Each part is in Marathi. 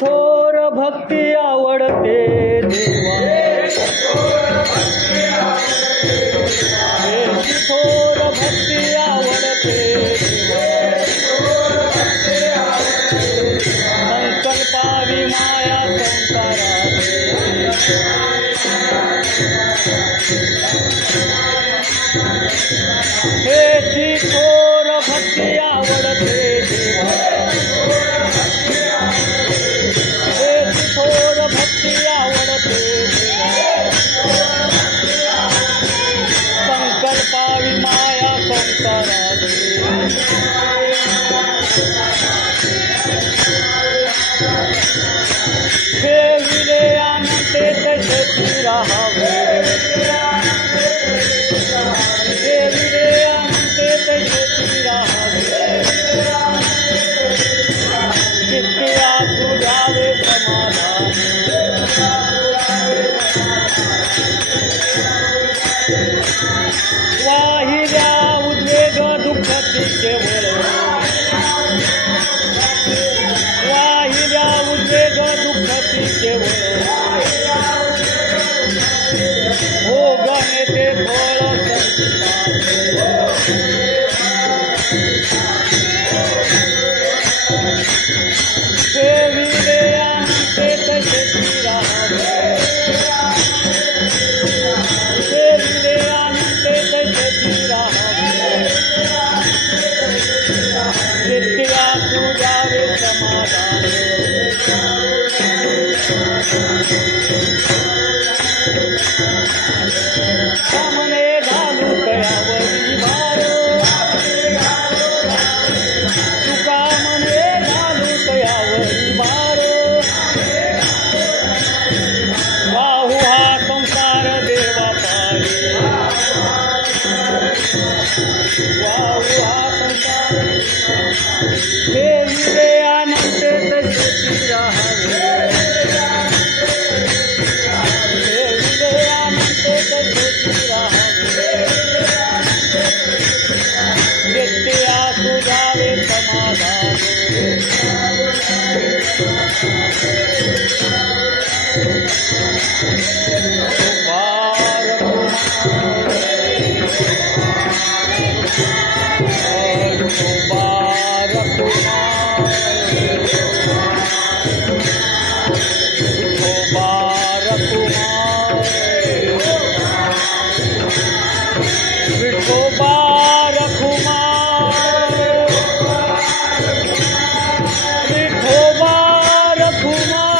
थोर भक्ती आवडते देवा, त्याची थोर भक्ती आवडते देवा, संकल्पावी माया संसारात, त्याची थोर भक्ती आवडते देवा, त्याची थोर भक्ती आवडते देवा, संकल्पावी माया संसारात, ठेविले अनंते तसेची राहावे, ठेविले अनंते तसेची राहावे, चित्त्या तुझावे समाधान, वाहिल्या उद्वेग दुःख केवळ, वाहिल्या उद्वेग दुःख केवळ, हो गणे ते फळ संचिताचे, ठेविले अनंते तसेची राहावे, ठेविले अनंते तसेची राहावे, नित्या तुझावे समाधान, सामने घालू तयावरी भार, तुका मने घालू तयावरी भार, वाहू हा संसार देवा पाहे, वाहू हा संसार, ठेविले अनंते तसेची राहावे, ठेविले अनंते तसेची राहावे, नित्या तुझावे समाधान, विठोबा रखुमार,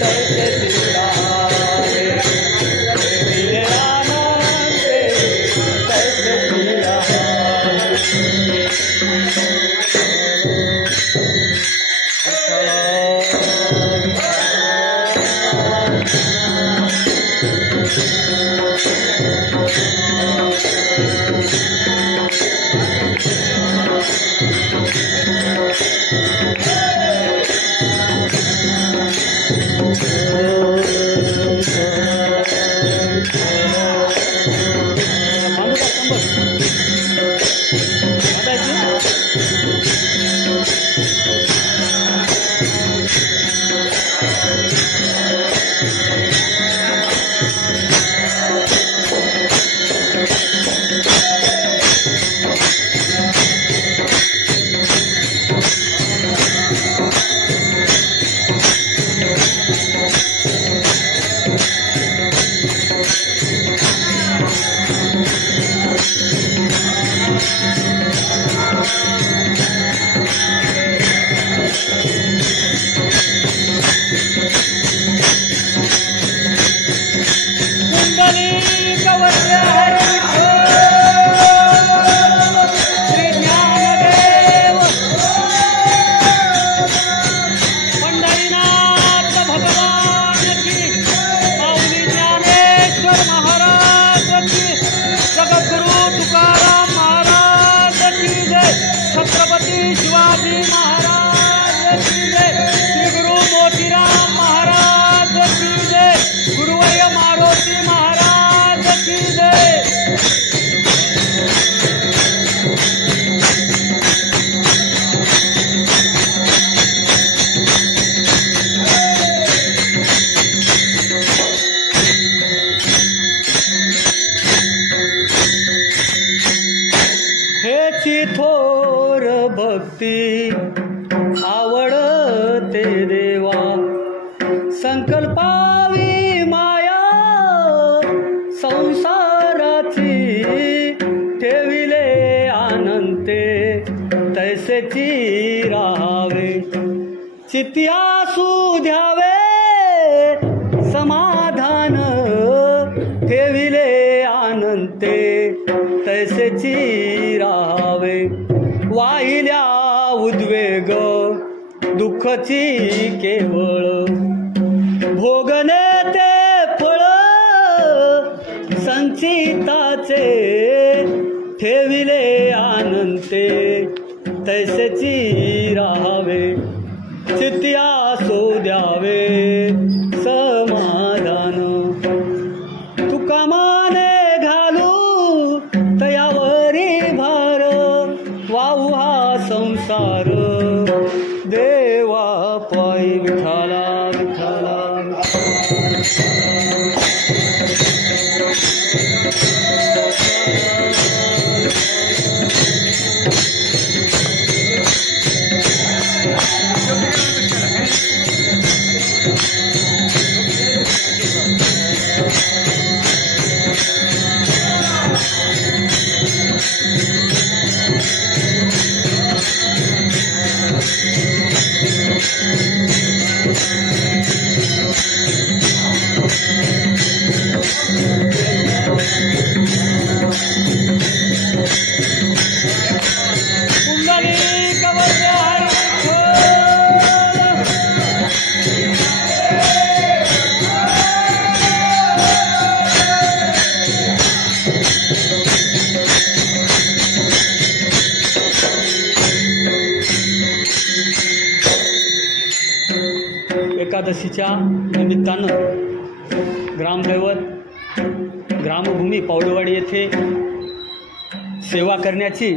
तैसे राहावे ठेविले अनंते तैसे भक्ती आवडते देवा संकल्पावी माया संसाराची ठेविले अनंते तैसेची राहावे चित्ती असू द्यावे समाधान ठेविले अनंते तैसेची राहावे वाहिल्या उद्वेग दुःखची केवळ भोगने ते फळ संचिताचे ठेविले अनंते तैसेची राहावे चित्ती असू द्यावे समाधान तुका माने घालू तयावरी भार वाहू हा संसार देवा पायी विठाला विठाला एकादशीच्या निमित्तानं ग्रामदैवत ग्रामभूमी पावडेवाडी येथे सेवा करण्याची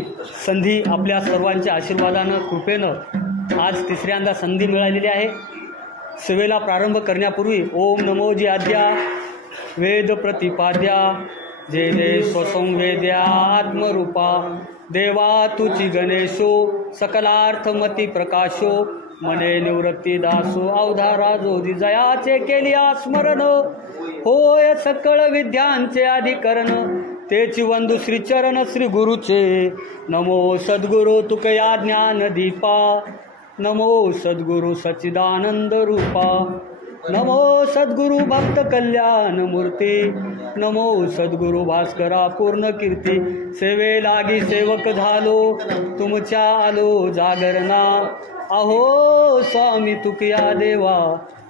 संधी आपल्या सर्वांच्या आशीर्वादानं कृपेनं आज तिसऱ्यांदा संधी मिळालेली आहे. सेवेला प्रारंभ करण्यापूर्वी ओम नमो जी आद्या वेद प्रतिपाद्या जय जय स्वसंवेद्या आत्मरूपा देवा तुची गणेशो सकलार्थमती प्रकाशो मने निवृत्ती दासो अवधारा जोजी जयाचे केली स्मरण होय सकळ विद्यांचे अधिकरण तेची वंदू श्रीचरण श्री गुरुचे नमो सद्गुरु तुकया ज्ञान दीपा नमो सद्गुरु सच्चिदानंद रूपा नमो सद्गुरु भक्त कल्याण मूर्ती, नमो सद्गुरु भास्करा पूर्ण कीर्ती. सेवे लागी सेवक झालो, तुमच्या आलो जागरणा. अहो स्वामी तुकिया देवा,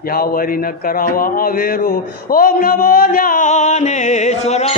यावरी न करावा आवेरो. ओम नमो ज्ञानेश्वरा.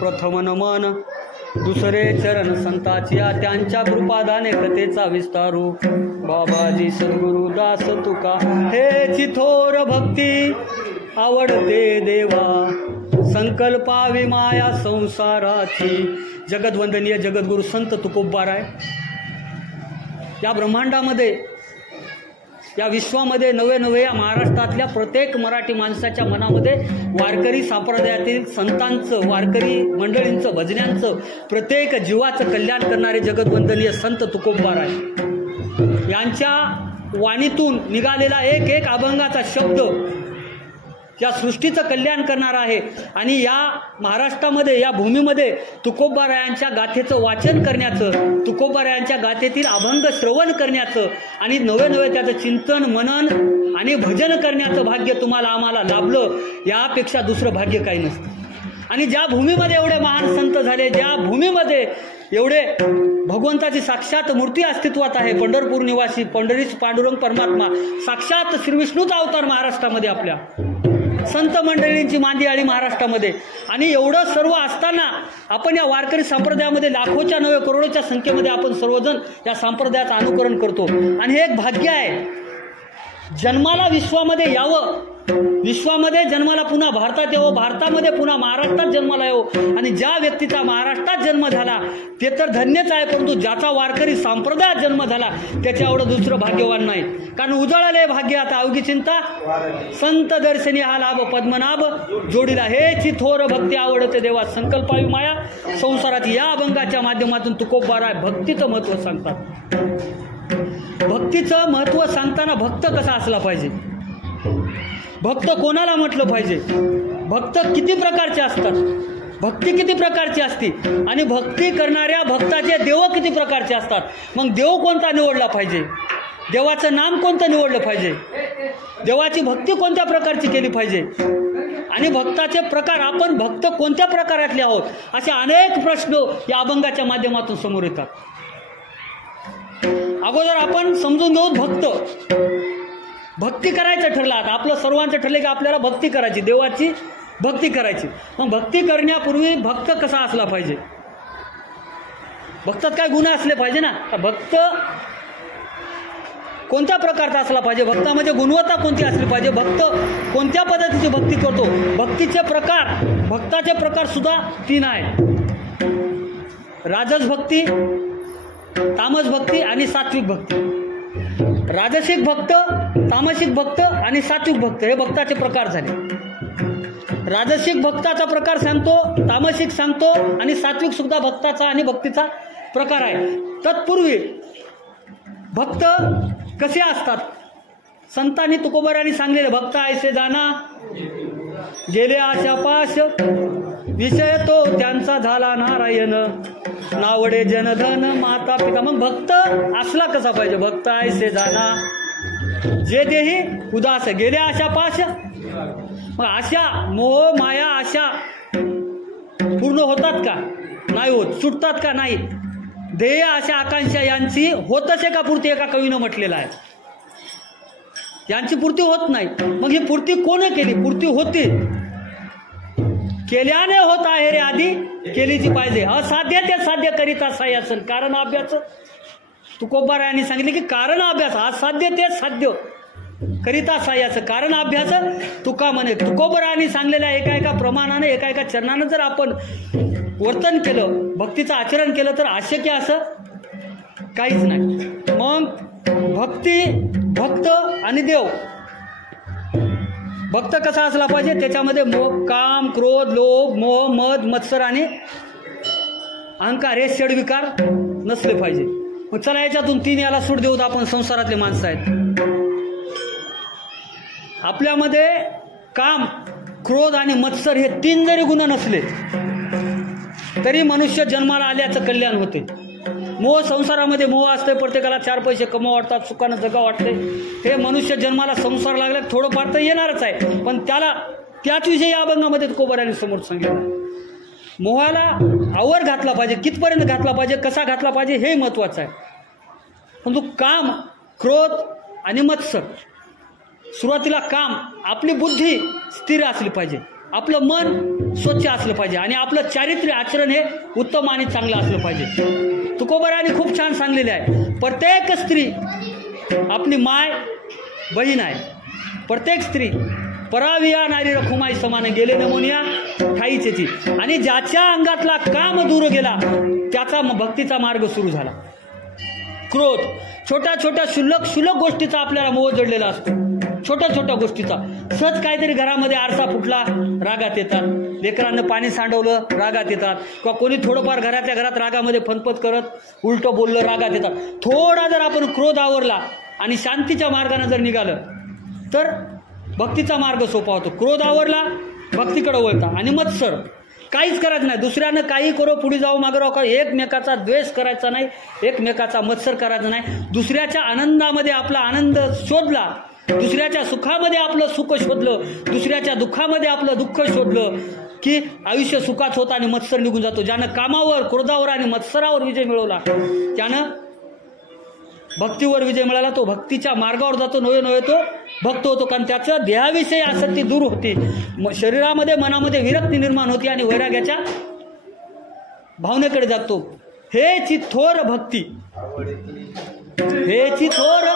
प्रथम नमन, दुसरे चरण संताचिया, त्यांच्या कृपादाने कथेचा विस्तारू. बाबाजी सद्गुरु दास तुका, हेची थोर भक्ती आवडते देवा. संकल्पावी माया संसाराची. जगदवंदनीय जगद्गुरु संत तुकोबाराय या ब्रह्मांडामध्ये, या विश्वामध्ये नवे नवे या महाराष्ट्रातल्या प्रत्येक मराठी माणसाच्या मनामध्ये वारकरी संप्रदायातील संतांचं, वारकरी मंडळींचं, भजन्यांचं, प्रत्येक जीवाचं कल्याण करणारे जगदवंदनीय संत तुकोबाराय यांच्या वाणीतून निघालेला एक एक अभंगाचा शब्द या सृष्टीचं कल्याण करणार आहे. आणि या महाराष्ट्रामध्ये, या भूमीमध्ये तुकोबारायांच्या गाथेचं वाचन करण्याचं, तुकोबारायांच्या गाथेतील अभंग श्रवण करण्याचं आणि नवे नवे त्याचं चिंतन, मनन आणि भजन करण्याचं भाग्य तुम्हाला आम्हाला लाभलं. यापेक्षा दुसरं भाग्य काही नसतं. आणि ज्या भूमीमध्ये एवढे महान संत झाले, ज्या भूमीमध्ये एवढे भगवंताची साक्षात मूर्ती अस्तित्वात आहे, पंढरपूर निवासी पंढरीश पांडुरंग परमात्मा, साक्षात श्रीविष्णूचा अवतार महाराष्ट्रामध्ये, आपल्या संत मंडळींची मांदियाळी महाराष्ट्रामध्ये. आणि एवढं सर्व असताना आपण या वारकरी संप्रदायामध्ये लाखोच्या नव्हे करोडोच्या संख्येमध्ये आपण सर्वजण या संप्रदायाचं अनुकरण करतो. आणि हे एक भाग्य आहे. जन्माला विश्वामध्ये यावं, विश्वामध्ये जन्माला पुन्हा भारतात यावं, भारतामध्ये पुन्हा महाराष्ट्रात जन्माला यावं. आणि ज्या व्यक्तीचा महाराष्ट्रात जन्म झाला ते तर धन्यच आहे, परंतु ज्याचा वारकरी संप्रदायात जन्म झाला त्याच्या एवढं दुसरं भाग्यवान नाही. कारण उजळले भाग्य आता अवघी चिंता, संत दर्शनी हा लाभ पद्मनाभ जोडीला. हेची थोर भक्ती आवडते देवा, संकल्पावी माया संसारात. या अभंगाच्या माध्यमातून तुकोबाराय भक्तीचं महत्व सांगतात. भक्तीचं महत्व सांगताना भक्त कसा असला पाहिजे, भक्त कोणाला म्हटलं पाहिजे, भक्त किती प्रकारचे असतात, भक्ती किती प्रकारची असते, आणि भक्ती करणाऱ्या भक्ताचे देव किती प्रकारचे असतात. मग देव कोणता निवडला पाहिजे, देवाचं नाम कोणतं निवडलं पाहिजे, देवाची भक्ती कोणत्या प्रकारची केली पाहिजे, आणि भक्ताचे प्रकार, आपण भक्त कोणत्या प्रकारातले आहोत, असे अनेक प्रश्न या अभंगाच्या माध्यमातून समोर येतात. अगोदर आपण समजून घेऊ, भक्ती करायचं ठरलं. आता आपलं सर्वांचं ठरलं की आपल्याला भक्ती करायची, देवाची भक्ती करायची. मग भक्ती करण्यापूर्वी भक्त कसा असला पाहिजे, भक्तात काय गुण असले पाहिजे ना. भक्त कोणत्या प्रकारचा असला पाहिजे, भक्तामध्ये गुणवत्ता कोणती असली पाहिजे, भक्त कोणत्या पद्धतीची भक्ती करतो. भक्तीचे प्रकार, भक्ताचे प्रकार सुद्धा 3 आहेत. राजस भक्ती, तामस भक्ती आणि सात्विक भक्ती. राजसिक भक्त, तामसिक भक्त आणि सात्विक भक्त हे भक्ताचे प्रकार झाले. राजसिक भक्ताचा प्रकार सांगतो, तामसिक सांगतो आणि सात्विक सुद्धा भक्ताचा आणि भक्तीचा प्रकार आहे. तत्पूर्वी भक्त कसे असतात? संतांनी तुकोबरांनी सांगलेले, भक्त ऐसे जाना गेले आशापाश, विषय तो त्यांचा झाला नारायण, नावडे जनधन माता पिता. मग भक्त असला कसा पाहिजे? भक्त ऐसे जाना जे देही उदास, गेले आशापाश. मग आशा, मोह, माया, आशा पूर्ण होतात का? नाही होत. सुटतात का? नाही. ध्येय, आशा, आकांक्षा यांची होत असे का पूर्ती? एका कवीनं म्हटलेलं आहे, यांची पूर्ती होत नाही. मग ही पूर्ती कोण केली? पूर्ती होती केल्याने होत आहे रे आधी केलीची पाहिजे. असाध्य ते साध्य करीता सायासन, कारण अभ्यास. तुकोबारायांनी सांगितले की कारण अभ्यास, असाध्य ते साध्य करिता सायास, कारण अभ्यास तुका म्हणे. तुकोबरायांनी सांगलेल्या एका एका प्रमाणाने, एका एका चरणानं जर आपण वर्तन केलं, भक्तीचं आचरण केलं, तर अशक्य असं काहीच नाही. मग भक्ती, भक्त आणि देव. भक्त कसा असला पाहिजे? त्याच्यामध्ये मोह, काम, क्रोध, लोभ, मोह, मद, मत्सर आणि अहंकार हे षडविकार नसले पाहिजे. मग चला याच्यातून 3 याला सूट देऊत. आपण संसारातले माणसं आहेत. आपल्यामध्ये काम, क्रोध आणि मत्सर हे 3 जरी गुण नसले तरी मनुष्य जन्माला आल्याचं कल्याण होते. मोह, संसारामध्ये मोह असते, प्रत्येकाला 4 पैसे कमावा वाटतात, सुखानं जगा वाटते. हे मनुष्य जन्माला संसार लागला थोडंफार तर येणारच आहे, पण त्याला त्याच विषयी या अभंगामध्ये तुकोबारायांनी समोर सांगितलं. मोहाला आवर घातला पाहिजे, कितपर्यंत घातला पाहिजे, कसा घातला पाहिजे हे महत्वाचं आहे. परंतु काम, क्रोध आणि मत्सर, सुरुवातीला काम, आपली बुद्धी स्थिर असली पाहिजे, आपलं मन स्वच्छ असलं पाहिजे आणि आपलं चारित्र्य, आचरण हे उत्तम आणि चांगलं असलं पाहिजे. तुकोबारायांनी खूप छान सांगलेले आहे, प्रत्येक स्त्री आपली माय बहीण आहे. प्रत्येक स्त्री पराविया नारी रखुमाई समान, गेले नमोनिया ठाईचे ती. आणि ज्याच्या अंगातला काम दूर गेला त्याचा भक्तीचा मार्ग सुरू झाला. क्रोध, छोट्या छोट्या शुल्लक गोष्टीचा आपल्याला मोह जडलेला असतो. छोट्या छोट्या गोष्टीचा, सहज काहीतरी घरामध्ये आरसा फुटला रागात येतात, लेकरांना पाणी सांडवलं रागात येतात, किंवा कोणी थोडंफार घरातल्या घरात रागामध्ये फनपत करत उलटं बोललं रागात येतात. थोडा जर आपण क्रोध आवरला आणि शांतीच्या मार्गाने जर निघालं तर भक्तीचा मार्ग सोपा होतो. क्रोध आवरला भक्तीकडे वळता. आणि मत्सर, काहीच करायचं नाही, दुसऱ्यानं काही करो पुढे जाऊ मागे राहू, एकमेकाचा द्वेष करायचा नाही, एकमेकाचा मत्सर करायचा नाही. दुसऱ्याच्या आनंदामध्ये आपला आनंद शोधला, दुसऱ्याच्या सुखामध्ये आपलं सुख शोधलं, दुसऱ्याच्या दुःखामध्ये आपलं दुःख शोधलं की आयुष्य सुखात होतं आणि मत्सर निघून जातो. ज्यानं कामावर, क्रोधावर आणि मत्सरावर विजय मिळवला त्यानं भक्तीवर विजय मिळाला. तो भक्तीच्या मार्गावर जातो, नव्हे नव्हे तो भक्त होतो. कारण त्याचं देहाविषयी आसक्ती दूर होती, शरीरामध्ये मनामध्ये विरक्ती निर्माण होती आणि वैराग्याच्या भावनेकडे जातो. हेची थोर भक्ती, हेची थोर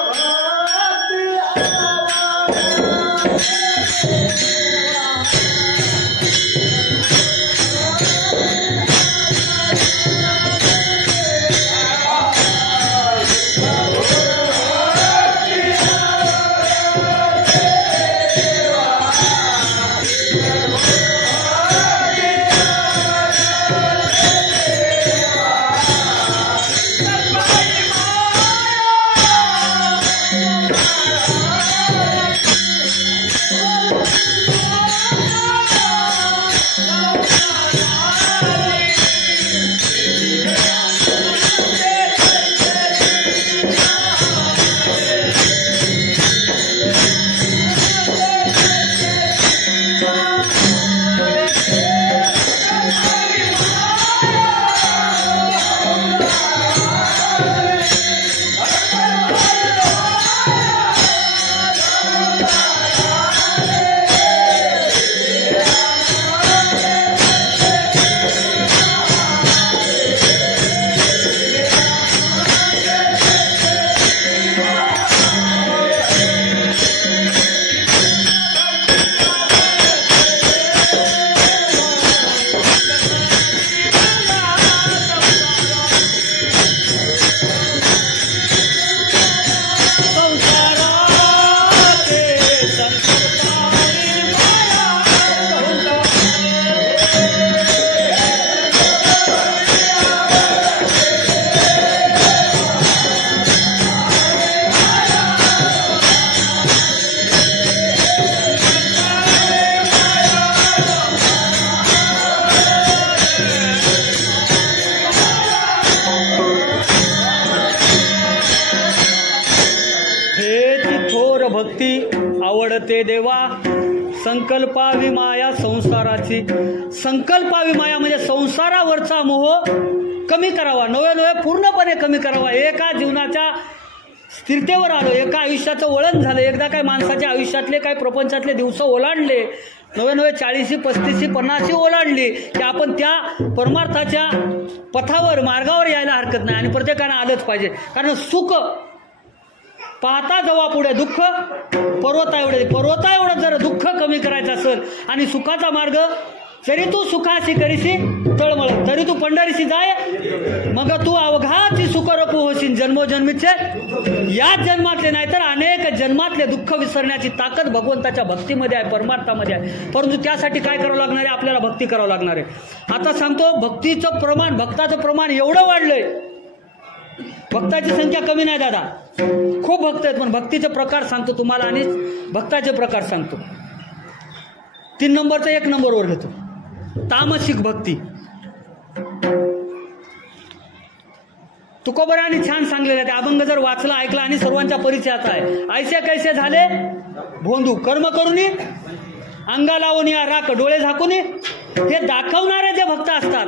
थोर भक्ती आवडते देवा, संकल्पावी माया संसाराची. संकल्पावी माया म्हणजे संसारावरचा मोह कमी करावा, नवे पूर्णपणे कमी करावा. एका जीवनाच्या स्थिरतेवर आलो, एका आयुष्याचं वळण झालं. एकदा काय माणसाच्या आयुष्यातले काय प्रपंचातले दिवस ओलांडले, नवे 40, 35, 50 ओलांडली की आपण त्या परमार्थाच्या पथावर मार्गावर यायला हरकत नाही. आणि प्रत्येकानं आलंच पाहिजे, कारण सुख पाहता जवा पुढे दुःख पर्वता एवढं जर दुःख कमी करायचं असेल आणि सुखाचा मार्ग जरी तू सुखाशी करीशी तळमळ, तरी तू पंढरीशी जाय, मग तू अवघाची सुखरूप होशील जन्मोजन्मीचे. याच जन्मातले नाही तर अनेक जन्मातले दुःख विसरण्याची ताकद भगवंताच्या भक्तीमध्ये आहे, परमार्थामध्ये आहे. परंतु त्यासाठी काय करावं लागणार आहे? आपल्याला भक्ती करावं लागणार आहे. आता सांगतो, भक्तीचं प्रमाण, भक्ताचं प्रमाण एवढं वाढलंय. भक्ताची संख्या कमी नाही दादा, खूप भक्त आहेत. पण भक्तीचे प्रकार सांगतो तुम्हाला आणि भक्ताचे प्रकार सांगतो. 3 नंबरचा 1 नंबरवर घेतो. तामसिक भक्ती. तुकोबरांनी छान सांगलेलं आहे. अभंग जर वाचला, ऐकला आणि सर्वांच्या परिचयाचा आहे. ऐसे कैसे झाले भोंदू, कर्म करूनी अंगा लावून या राख, डोळे झाकून, हे दाखवणारे जे भक्त असतात.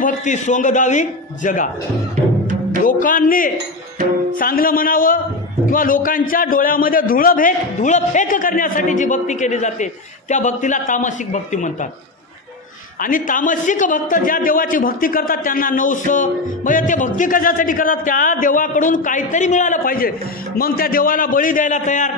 भक्ती सोंगदावी जगा. लोकांनी चांगलं म्हणावं किंवा लोकांच्या डोळ्यामध्ये धुळफेक करण्यासाठी जी भक्ती केली जाते त्या भक्तीला तामसिक भक्ती म्हणतात. आणि तामसिक भक्त ज्या देवाची भक्ती करतात त्यांना नवस, म्हणजे ते भक्ती कशासाठी करतात? त्या देवाकडून काहीतरी मिळालं पाहिजे, मग त्या देवाला बळी द्यायला तयार,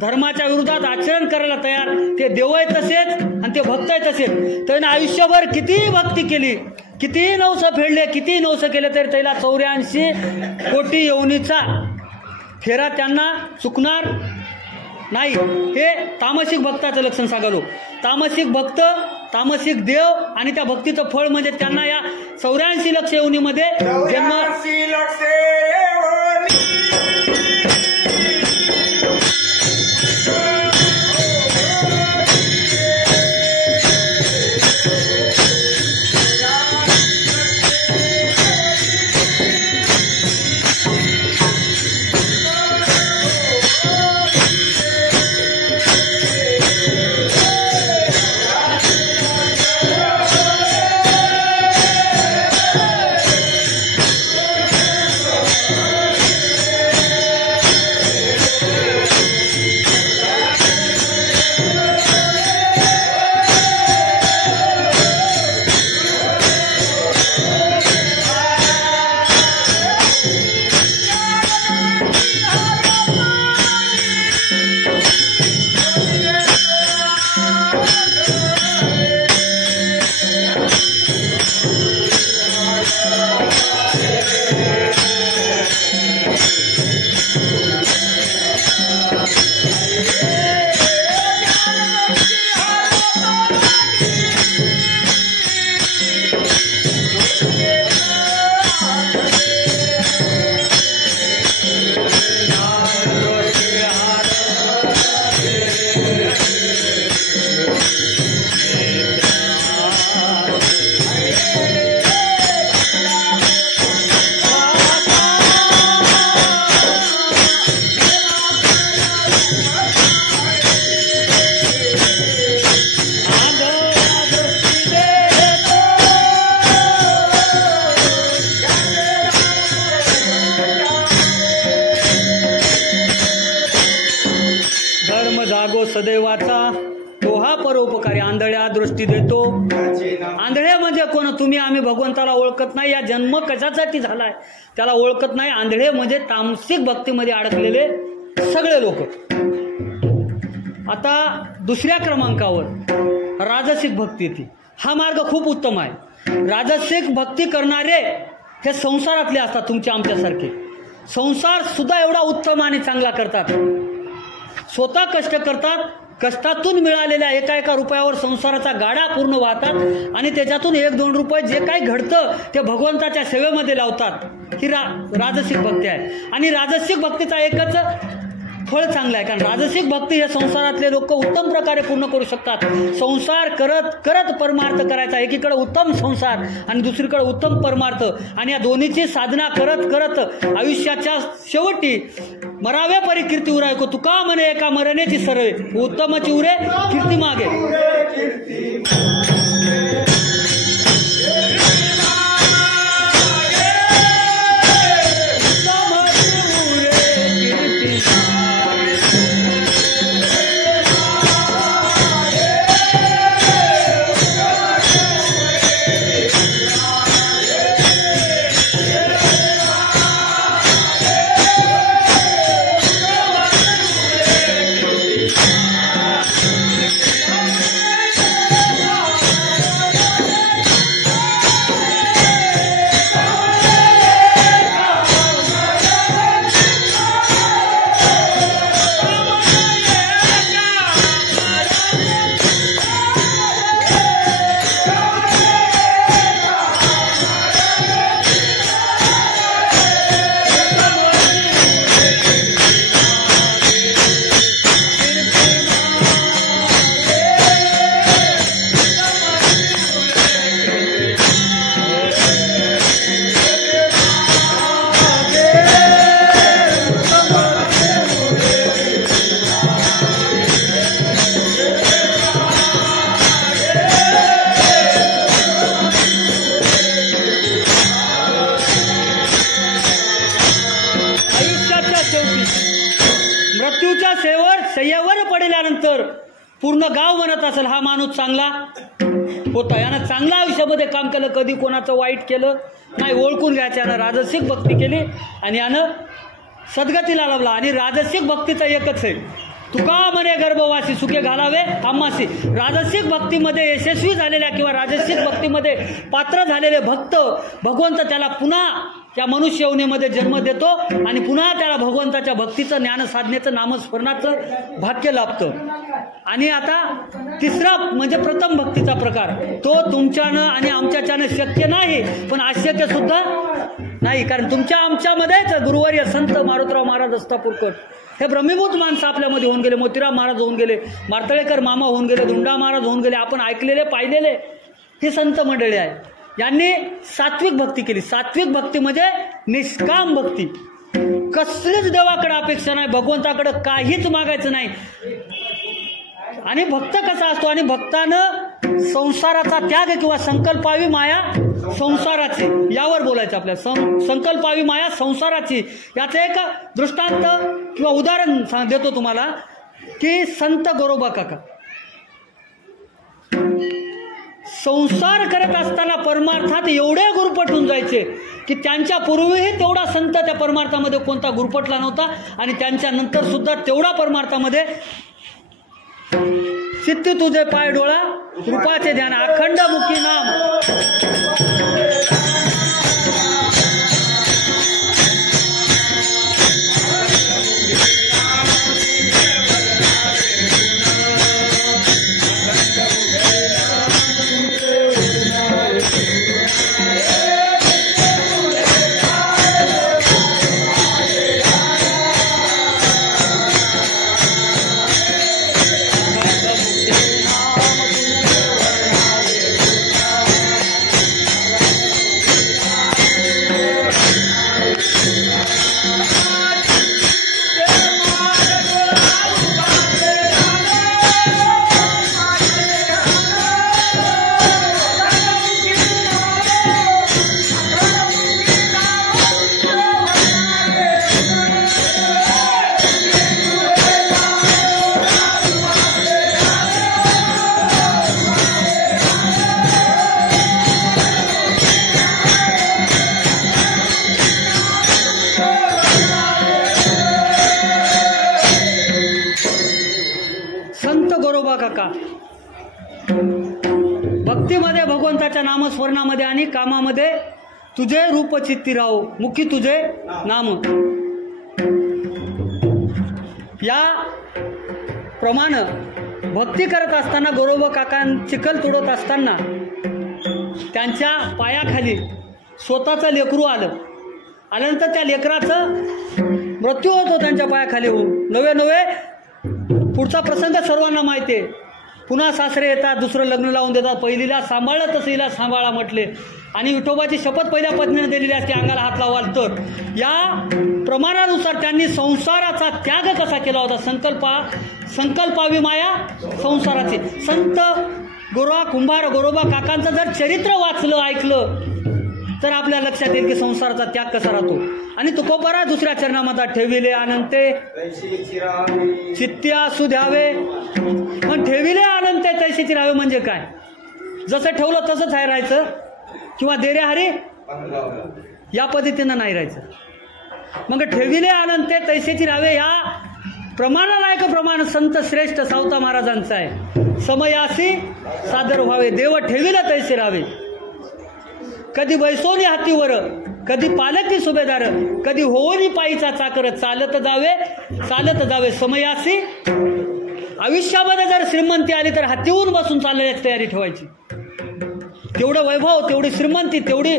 धर्माच्या विरोधात आचरण करायला तयार. ते देव आहे तसेच आणि ते भक्त आहे तसेच. त्याने आयुष्यभर कितीही भक्ती केली, कितीही नवस फेडले, कितीही नवस केले तरी त्याला 84 कोटी योनीचा फेरा त्यांना चुकणार नाही. हे तामसिक भक्ताचं लक्षण सांगालो. तामसिक भक्त, तामसिक देव आणि त्या भक्तीचं फळ म्हणजे त्यांना या 84 लक्ष योनीमध्ये जन्म. परोपकारी. आंधळ्या दृष्टी देतो. आंधळे म्हणजे कोण? तुम्ही आम्ही भगवंताला ओळखत नाही. या जन्म कशासाठी झालाय त्याला ओळखत नाही. आंधळे म्हणजे तामसिक भक्तीमध्ये अडकलेले सगळे लोक. आता दुसऱ्या क्रमांकावर राजसिक भक्ती येते. हा मार्ग खूप उत्तम आहे. राजसिक भक्ती करणारे हे संसारातले असतात, तुमच्या आमच्यासारखे. संसार सुद्धा एवढा उत्तम आणि चांगला करतात. स्वतः कष्ट करतात. कष्टातून मिळालेल्या एका रुपयावर संसाराचा गाडा पूर्ण वाहतात आणि त्याच्यातून 1-2 रुपये जे काही घडतं ते भगवंताच्या सेवेमध्ये लावतात. ही राजसिक भक्ती आहे. आणि राजसिक भक्तीचा एकच फळ चांगलं आहे, कारण राजसिक भक्ती हे संसारातले लोक उत्तम प्रकारे पूर्ण करू शकतात. संसार करत करत परमार्थ करायचा. एकीकडे उत्तम संसार आणि दुसरीकडे उत्तम परमार्थ, आणि या दोन्हीची साधना करत करत आयुष्याच्या शेवटी मराव्या परी कीर्ती उरायको. तुका म्हणे एका मरण्याची सरळे, उत्तमची उरे कीर्ती मागे. शय्यावर पडल्यानंतर पूर्ण गाव म्हणत असेल हा माणूस चांगला होता, यानं चांगल्या आयुष्यामध्ये काम केलं, कधी कोणाचं वाईट केलं नाही, ओळखून घ्यायचं. यानं राजसिक भक्ती केली आणि यानं सद्गतीला लाभला. आणि राजसिक भक्तीचं एकच आहे, तुका म्हणे गर्भवासी सुखे घालावे आम्हासी. राजसिक भक्तीमध्ये यशस्वी झालेल्या किंवा राजसिक भक्तीमध्ये पात्र झालेले भक्त भगवंत त्याला पुन्हा त्या मनुष्य योनीमध्ये जन्म देतो आणि पुन्हा त्याला भगवंताच्या भक्तीचं, ज्ञान साधनेचं, नामस्मरणाचं भाग्य लाभतं. आणि आता तिसरा म्हणजे प्रथम भक्तीचा प्रकार, तो तुमच्यानं आणि आमच्याच्यानं शक्य नाही, पण अशक्य सुद्धा नाही, कारण तुमच्या आमच्यामध्येच गुरुवर्य संत मारुतराव महाराज अस्तापूरकर हे ब्रह्मीभूत माणसं आपल्यामध्ये होऊन गेले. मोतीराम महाराज होऊन गेले, मार्तळेकर मामा होऊन गेले, धुंडा महाराज होऊन गेले. आपण ऐकलेले पाहिलेले हे संत मंडळी आहे. यांनी सात्विक भक्ती केली. सात्विक भक्ती म्हणजे निष्काम भक्ती, कसलीच देवाकडे अपेक्षा नाही, भगवंताकडे काहीच मागायचं नाही. आणि भक्त कसा असतो, आणि भक्तानं संसाराचा त्याग किंवा संकल्पावी माया संसाराची, यावर बोलायचं आपल्याला. संकल्पावी माया संसाराची, याचं एक दृष्टांत किंवा उदाहरण देतो तुम्हाला, की संत गोरोबा काका संसार करत असताना परमार्थात एवढे गुरपटून जायचे की त्यांच्या पूर्वीही तेवढा संत त्या परमार्थामध्ये कोणता गुरपटला नव्हता, आणि त्यांच्या नंतर सुद्धा तेवढा परमार्थामध्ये चित्त तुझे पाय डोळा रूपाचे ध्यान अखंड मुखी नाम. का? भक्तीमध्ये, भगवंताच्या नामस्मरणामध्ये आणि कामामध्ये तुझे रूप चित्ती राहो, मुखी तुझे नाम. या प्रमाणे भक्ती करत असताना गोरोबा काका चिखल तोडत असताना त्यांच्या पायाखाली स्वतःचं लेकरू आल्यानंतर त्या लेकराचं मृत्यू होतो त्यांच्या पायाखाली होऊन. नवे पुढचा प्रसंग सर्वांना माहिती आहे. पुन्हा सासरे येतात, दुसरं लग्न लावून देतात. पहिलीला सांभाळलं तसं हिला सांभाळा म्हटले आणि विठोबाची शपथ पहिल्या पत्नीने दिलेली असते, अंगाला हात लावाल तर. या प्रमाणानुसार त्यांनी संसाराचा त्याग कसा केला होता. संकल्पावी माया संसाराची. संत कुंभार गोरोबा काकांचं जर चरित्र वाचलं, ऐकलं तर आपल्या लक्षात येईल की संसाराचा त्याग कसा राहतो. आणि तुकोबारा दुसऱ्या चरणामध्ये ठेविले अनंते चित्ती असू द्यावे. पण ठेविले अनंते तैशीची राहावे म्हणजे काय? जसं ठेवलं तसंच आहे राहायचं किंवा देरे हरी या पद्धतीनं नाही राहायचं. मग ठेविले अनंते तैशीची राहावे या प्रमाणालायक प्रमाण संत श्रेष्ठ सावता महाराजांचं आहे. समयासी सादर व्हावे, देव ठेविले तैसे राहावे. कधी बैसोनी हातीवर, कधी पालकी सुभेदार, कधी होऊनी पायीचा चाकर, चालत जावे समयासी. आयुष्यामध्ये जर श्रीमंती आली तर हातीहून बसून चालण्याची तयारी ठेवायची. तेवढं वैभव, तेवढी श्रीमंती, तेवढी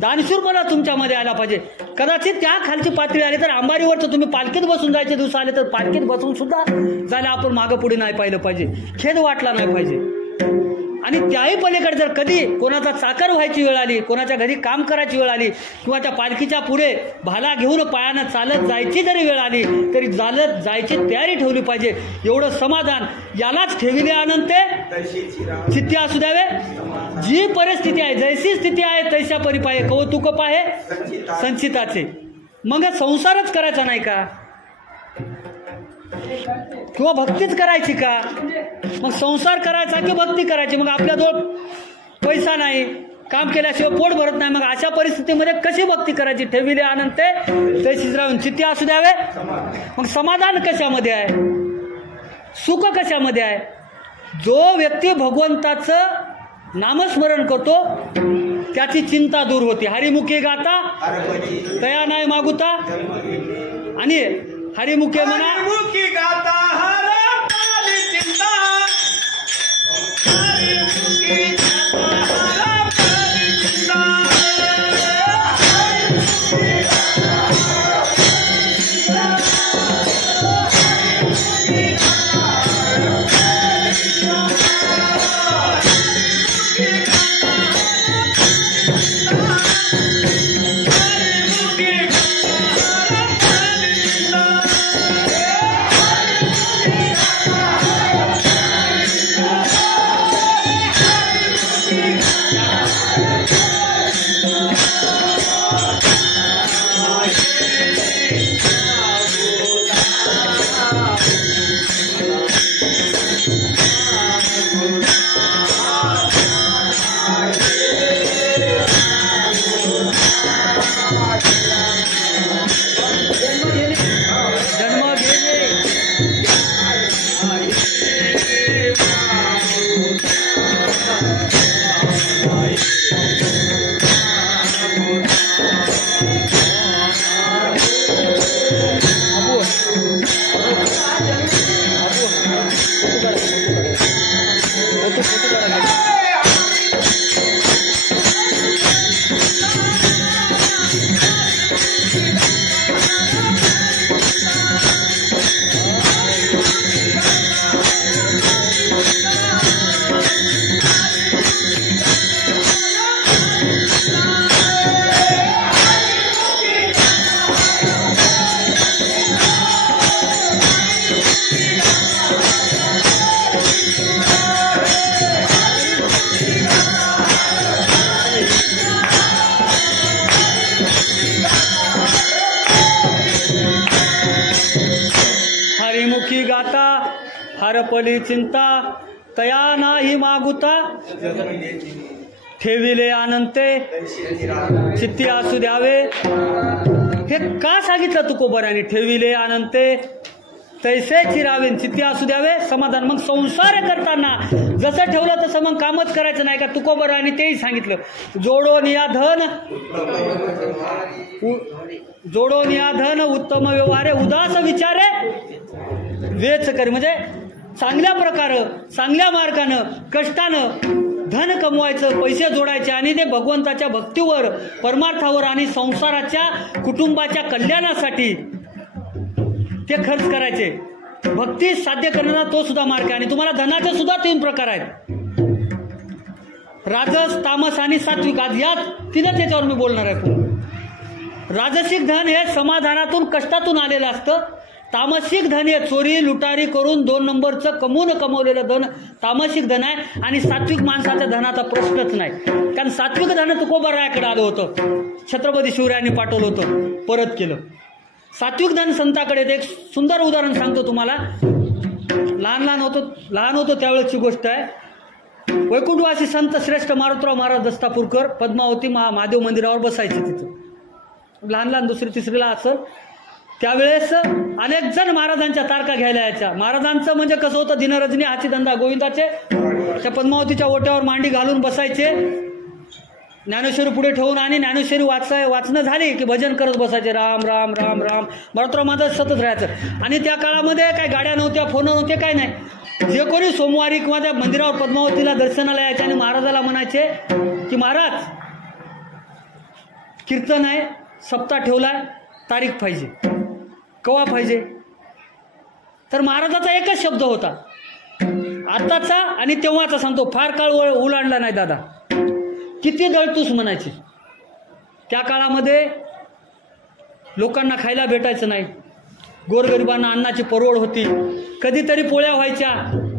दानशूरपणा तुमच्यामध्ये आला पाहिजे. कदाचित त्या खालची पातळी आली तर अंबारीवरचं तुम्ही पालखीत बसून जायचे दिवस आले तर पालखीत बसून सुद्धा जायला आपण मागं पुढे नाही पाहिलं पाहिजे, खेद वाटला नाही पाहिजे. आणि त्याही पलीकडे जर कधी कोणाचा चाकर व्हायची वेळ आली, कोणाच्या घरी काम करायची वेळ आली किंवा त्या पालखीच्या पुढे भाला घेऊन पायानं चालत जायची जरी वेळ आली तरी चालत जायची तयारी ठेवली पाहिजे. एवढं समाधान यालाच ठेविले अनंते चित्ती असू द्यावे. जी परिस्थिती आहे, जैसी स्थिती आहे तैशा परिपाये कौतुक पाहे संचिताचे. मग संसारच करायचा नाही का किंवा भक्तीच करायची का? मग संसार करायचा की भक्ती करायची? मग आपल्याजवळ पैसा नाही, काम केल्याशिवाय पोट भरत नाही, मग अशा परिस्थितीमध्ये कशी भक्ती करायची? ठेविले अनंते तैशीच राहून चित्ती असू द्यावे. मग समाधान कशामध्ये आहे, सुख कशामध्ये आहे? जो व्यक्ती भगवंताचं नामस्मरण करतो त्याची चिंता दूर होती. हरिमुखे गाता तया नाही मागुता. आणि हरिमुखे म्हणा हरिमुखी गाता हरपाली चिंता, हरिमुखी गाता हरपाली चिंता. हरपली चिंता तया नाही मागुता. ठेविले अनंते चित्ती असू द्यावे. हे का सांगितलं तुकोबाराने? ठेविले अनंते तैसे चिरावे चित्ती असू द्यावे समाधान. मग संसार करताना जसं ठेवलं तसं मग कामच करायचं नाही का तुकोबर. आणि तेही सांगितलं जोडोन या धन उत्तम व्यवहारे उदास विचारे वेच करी. म्हणजे चांगल्या प्रकारे चांगल्या मार्गानं कष्टानं धन कमवायचं, पैसे जोडायचे आणि ते भगवंताच्या भक्तीवर परमार्थावर आणि संसाराच्या कुटुंबाच्या कल्याणासाठी ते खर्च करायचे. भक्ती साध्य करण्याचा तो सुद्धा मार्ग आहे. आणि तुम्हाला धनाचे सुद्धा 3 प्रकार आहेत, राजस तामस आणि सात्विक. आज या 3च याच्यावर मी बोलणार आहे. राजसिक धन हे समाधानातून कष्टातून आलेलं असतं. तामसिक धन हे चोरी लुटारी करून 2 नंबरचं कमवलेलं धन तामसिक धन आहे. आणि सात्विक माणसाच्या धनाचा प्रश्नच नाही. कारण सात्विक धन तुकोबारायाकडे आलं होतं, छत्रपती शिवरायांनी पाठवलं होतं, परत केलं. सात्विक धन संताकडे. एक सुंदर उदाहरण सांगतो तुम्हाला. लहान होतो त्यावेळेची गोष्ट आहे. वैकुंठवासी संत श्रेष्ठ मारुतराव महाराज दस्तापूरकर पद्मावती महादेव मंदिरावर बसायचे तिथं. लहान 2री-3रीला असं. त्यावेळेस अनेक जण महाराजांच्या तारखा घ्यायला यायच्या. महाराजांचं म्हणजे कसं होतं, दिनरजनी हाची धंदा गोविंदाचे. त्या पद्मावतीच्या ओट्यावर मांडी घालून बसायचे, ज्ञानेश्वरी पुढे ठेवून. आणि ज्ञानेश्वरी वाचणं झाली की भजन करत बसायचे, राम राम राम राम. मारुतराव माझं सतत राहायचं. आणि त्या काळामध्ये काही गाड्या नव्हत्या, फोन नव्हते, काय नाही. जे कोणी सोमवारी किंवा त्या मंदिरावर पद्मावतीला दर्शनाला यायचे आणि महाराजाला म्हणायचे की महाराज कीर्तन आहे, सप्ताह ठेवलाय, तारीख पाहिजे, कवा पाहिजे. तर महाराजाचा एकच शब्द होता, आताचा आणि तेव्हाचा सांगतो, फार काळ ओलांडला नाही दादा. किती दळतूस म्हणायची. त्या काळामध्ये लोकांना खायला भेटायचं नाही, गोरगरिबांना अन्नाची परवड होती. कधीतरी पोळ्या व्हायच्या,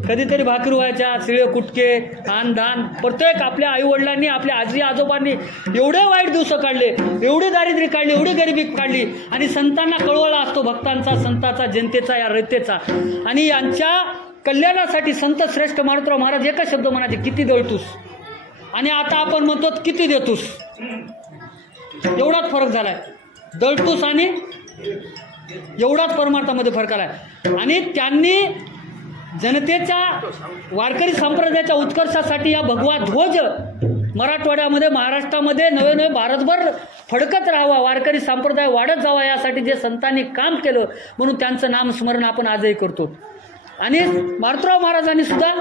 कधीतरी भाकरी व्हायच्या, शिळे कुटके धान. प्रत्येक आपल्या आईवडिलांनी आपल्या आजी आजोबांनी एवढे वाईट दिवस काढले, एवढी दारिद्र्य काढली, एवढी गरिबी काढली. आणि संतांना कळवळा असतो भक्तांचा, संतांचा, जनतेचा, या रयतेचा. आणि यांच्या कल्याणासाठी संत श्रेष्ठ मारुतराव महाराज एकच शब्द म्हणायचे, किती दळतूस. आणि आता आपण म्हणतो किती देतोस. एवढाच फरक झालाय. दळतूस आणि एवढाच परमार्थामध्ये फरक आलाय. आणि त्यांनी जनतेच्या वारकरी संप्रदायाच्या उत्कर्षासाठी या भगवा ध्वज मराठवाड्यामध्ये, महाराष्ट्रामध्ये, नवे भारतभर फडकत राहावा, वारकरी संप्रदाय वाढत जावा, यासाठी जे संतांनी काम केलं, म्हणून त्यांचं नामस्मरण आपण आजही करतो. आणि मारुतराव महाराजांनी सुद्धा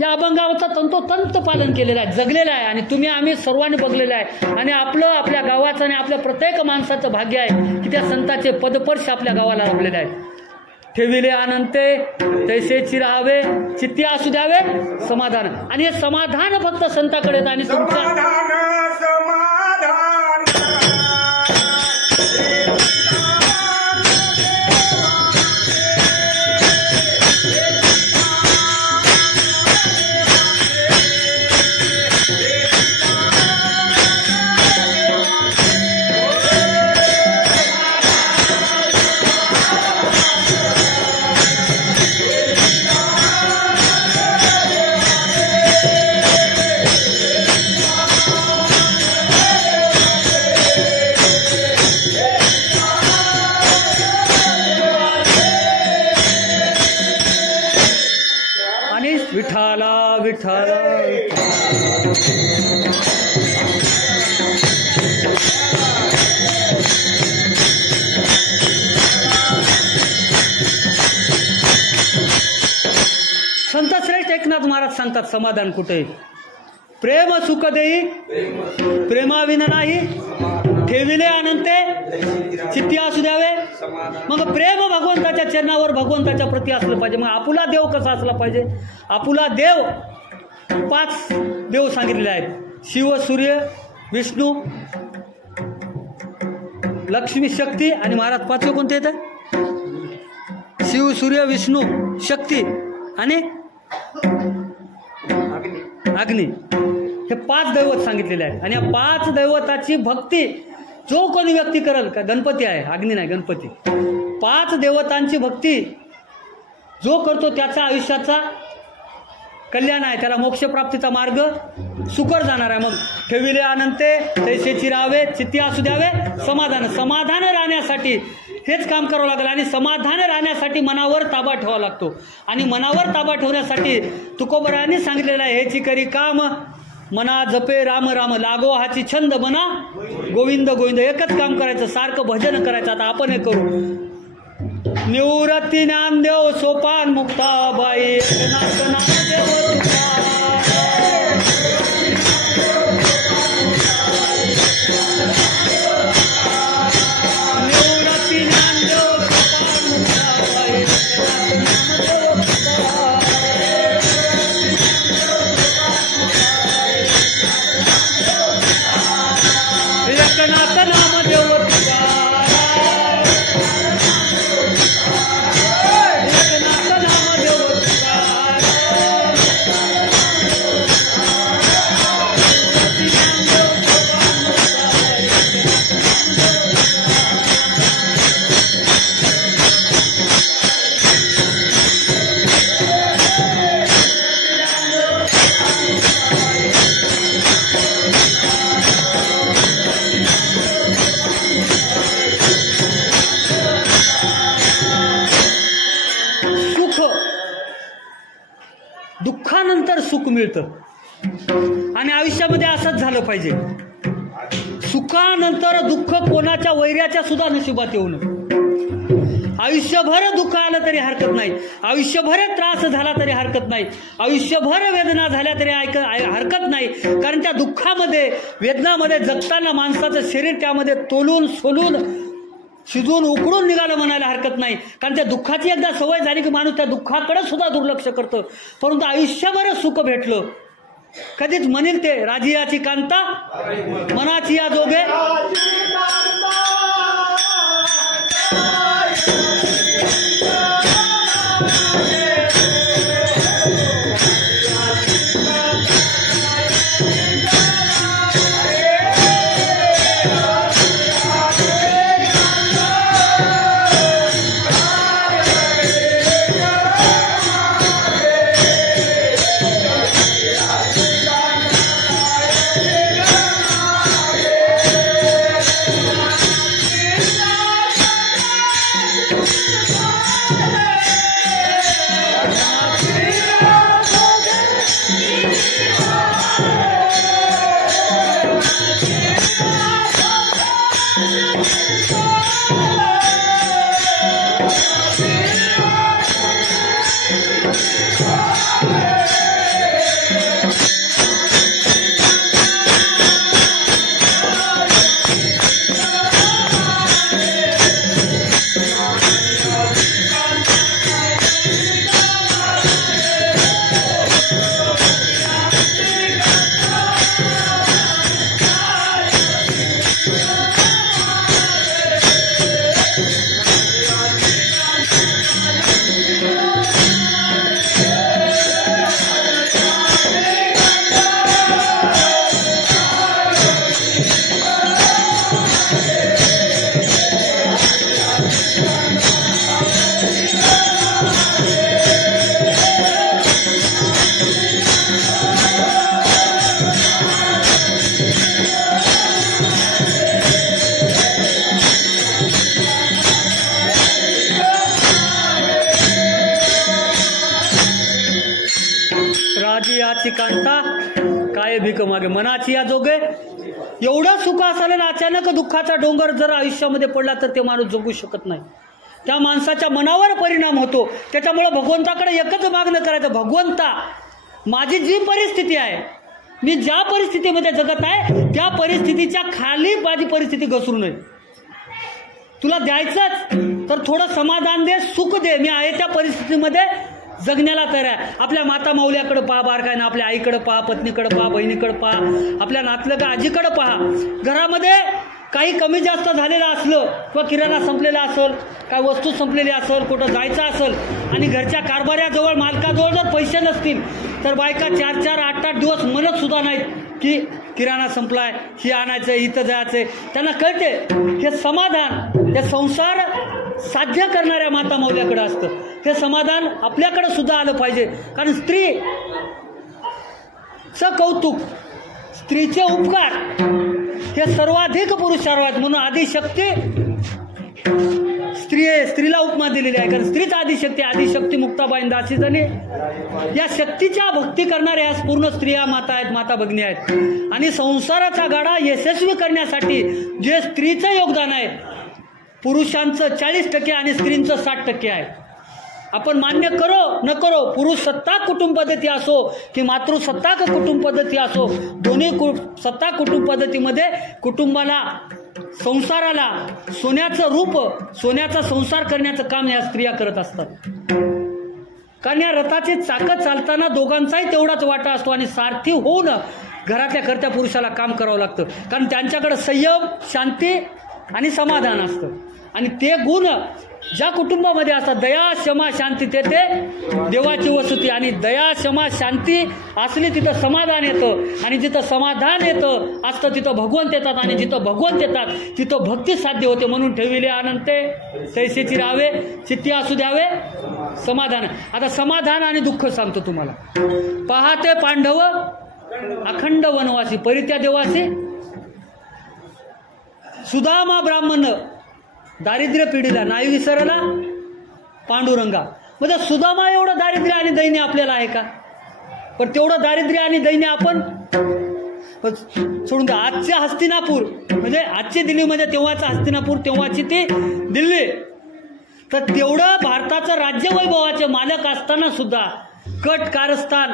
या अभंगाचं तंतोतंत पालन केलेलं आहे, जगलेलं आहे. आणि तुम्ही आम्ही सर्वांनी बघलेलं आहे. आणि आपल्या गावाचं आणि आपल्या प्रत्येक माणसाचं भाग्य आहे की त्या संतांचे पदपर्श आपल्या गावाला लाभलेले आहेत. ठेविले अनंते तैसे चिरावे चित्ती असू द्यावे समाधान. आणि हे समाधान फक्त संताकडे आणि तुमच्या विठाला विठाला. संत श्रेष्ठ एकनाथ महाराज सांगतात, समाधान कुठे. प्रेम सुख देई प्रेमाविन नाही, ठेविले अनंते चित्ती असू द्यावे. मग प्रेम भगवंताच्या चरणावर, भगवंताच्या प्रती असलं पाहिजे. मग आपुला देव कसा असला पाहिजे. आपुला देव 5 देव सांगितलेले आहेत, शिव, सूर्य, विष्णू, लक्ष्मी, शक्ती. आणि महाराज 5वे कोणते येतात, शिव, सूर्य, विष्णू, शक्ती आणि अग्नी. हे 5 दैवत सांगितलेले आहेत. आणि या 5 दैवताची भक्ती जो कोणी व्यक्ती करेल, का गणपती आहे, अग्नी नाही, गणपती. 5 देवतांची भक्ती जो करतो त्याचा आयुष्याचा कल्याण आहे, त्याला मोक्षप्राप्तीचा मार्ग सुकर जाणार आहे. मग ठेविले अनंते तैसे चिरावे चित्ती असू द्यावे समाधान. समाधान राहण्यासाठी हेच काम करावं लागेल. आणि समाधान राहण्यासाठी मनावर ताबा ठेवावा लागतो. आणि मनावर ताबा ठेवण्यासाठी तुकोबरायांनी सांगितलेलं आहे, हेची करी काम मना जपे राम राम, लागो हाची छंद मना गोविंद गोविंद. एकच काम करायचं, सारखं भजन करायचं. आता आपण हे करू. निवृत्ती ज्ञानदेव सोपान मुक्ताबाई, एकनाथ नामदेव निवृत्ती ज्ञानदेव सोपान मुक्ताबाई, एकनाथ नामदेव दुःखानंतर सुख मिळतं. आणि आयुष्यामध्ये असंच झालं पाहिजे. सुखानंतर दुःख कोणाच्या वैऱ्याच्या सुद्धा नशिबात येऊ नये. आयुष्यभर दुःख आलं तरी हरकत नाही, आयुष्यभर त्रास झाला तरी हरकत नाही, आयुष्यभर वेदना झाल्या तरी हरकत नाही. कारण त्या दुःखामध्ये, वेदनामध्ये जगताना माणसाचं शरीर त्यामध्ये तोलून सोलून शिजून उकडून निघालं म्हणायला हरकत नाही. कारण त्या दुःखाची एकदा सवय झाली की माणूस त्या दुःखाकडे सुद्धा दुर्लक्ष करतं. परंतु आयुष्यभर सुख भेटलं, कधीच म्हणेल ते राजियाची कांता मनाची या जोगे. राजियाची कांता काय भीक मागे मनाची या जोगे. एवढं सुख असायला अचानक दुःखाचा डोंगर जर आयुष्यामध्ये पडला तर ते माणूस जगू शकत नाही. त्या माणसाच्या मनावर परिणाम होतो. त्याच्यामुळे भगवंताकडे एकच मागणं करायचं, भगवंता माझी जी परिस्थिती आहे, मी ज्या परिस्थितीमध्ये जगत आहे त्या परिस्थितीच्या खाली माझी परिस्थिती घसरू नये. तुला द्यायचंच तर थोडं समाधान दे, सुख दे. मी आहे त्या परिस्थितीमध्ये जगण्याला तयार आहे. आपल्या माता माऊल्याकडे पहा, बारकाईनं आपल्या आईकडे पहा, पत्नीकडे पहा, बहिणीकडे पहा, आपल्या नातलं का आजीकडे पहा. घरामध्ये काही कमी जास्त झालेलं असलं किंवा किराणा संपलेला असेल, काय वस्तू संपलेली असेल, कुठं जायचं असेल आणि घरच्या कारभाऱ्याजवळ मालकाजवळ जर पैसे नसतील तर बायका 4-4, 8-8 दिवस म्हणत सुद्धा नाहीत की किराणा संपलाय, ही आणायचंय, इथं जायचंय. त्यांना कळते हे समाधान हे संसार साध्य करणाऱ्या माता माऊल्याकडे असतं. हे समाधान आपल्याकडे सुद्धा आलं पाहिजे. कारण स्त्री कौतुक, स्त्रीचे उपकार हे सर्वाधिक पुरुषार्थ. म्हणून आदिशक्ती स्त्रीला उपमा दिलेली आहे, कारण स्त्रीच आदिशक्ती मुक्ताबाई दासी झाली. या शक्तीच्या भक्ती करणाऱ्या ह्या पूर्ण स्त्रिया माता आहेत, माता भगिनी आहेत. आणि संसाराचा गाडा यशस्वी करण्यासाठी जे स्त्रीचं योगदान आहे पुरुषांचं 40% आणि स्त्रींचं 60% आहे. आपण मान्य करो न करो, पुरुष सत्ताक कुटुंब पद्धती असो की मातृसत्ताक कुटुंब पद्धती असो, दोन्ही सत्ताक कुटुंब पद्धतीमध्ये कुटुंबाला, संसाराला सोन्याचं रूप, सोन्याचा संसार करण्याचं काम या स्त्रिया करत असतात. कारण या रथाची चाकं चालताना दोघांचाही तेवढाच वाटा असतो आणि सारथी होऊन घरातल्या कर्त्या पुरुषाला काम करावं लागतं. कारण त्यांच्याकडे संयम, शांती आणि समाधान असतं. आणि ते गुण ज्या कुटुंबामध्ये असतात, दया, क्षमा, शांती, ते देवाची वसुती. आणि दया, क्षमा, शांती असली तिथं समाधान येतं, आणि जिथं समाधान येतं असतं तिथं भगवंत येतात, आणि जिथं भगवंत येतात तिथं भक्ती साध्य होते. म्हणून ठेविले अनंते तैसेची राहावे, चित्ती असू द्यावे समाधान. आता समाधान आणि दुःख सांगतो तुम्हाला. पहाते पांडव अखंड वनवासी, परित्या देवासी, सुदामा ब्राह्मण दारिद्र्य पिढीला नाही विसरला पांडुरंगा. म्हणजे सुदामा एवढं दारिद्र्य आणि दैन्य आपल्याला आहे का? पण तेवढं दारिद्र्य आणि दैन्य आपण सोडून द्या. आजचे हस्तिनापूर म्हणजे आजची दिल्ली, म्हणजे तेव्हाचा हस्तिनापूर, तेव्हाची ती दिल्ली, तर तेवढं भारताचं राज्यवैभवाचे मालक असताना सुद्धा कट कारस्थान,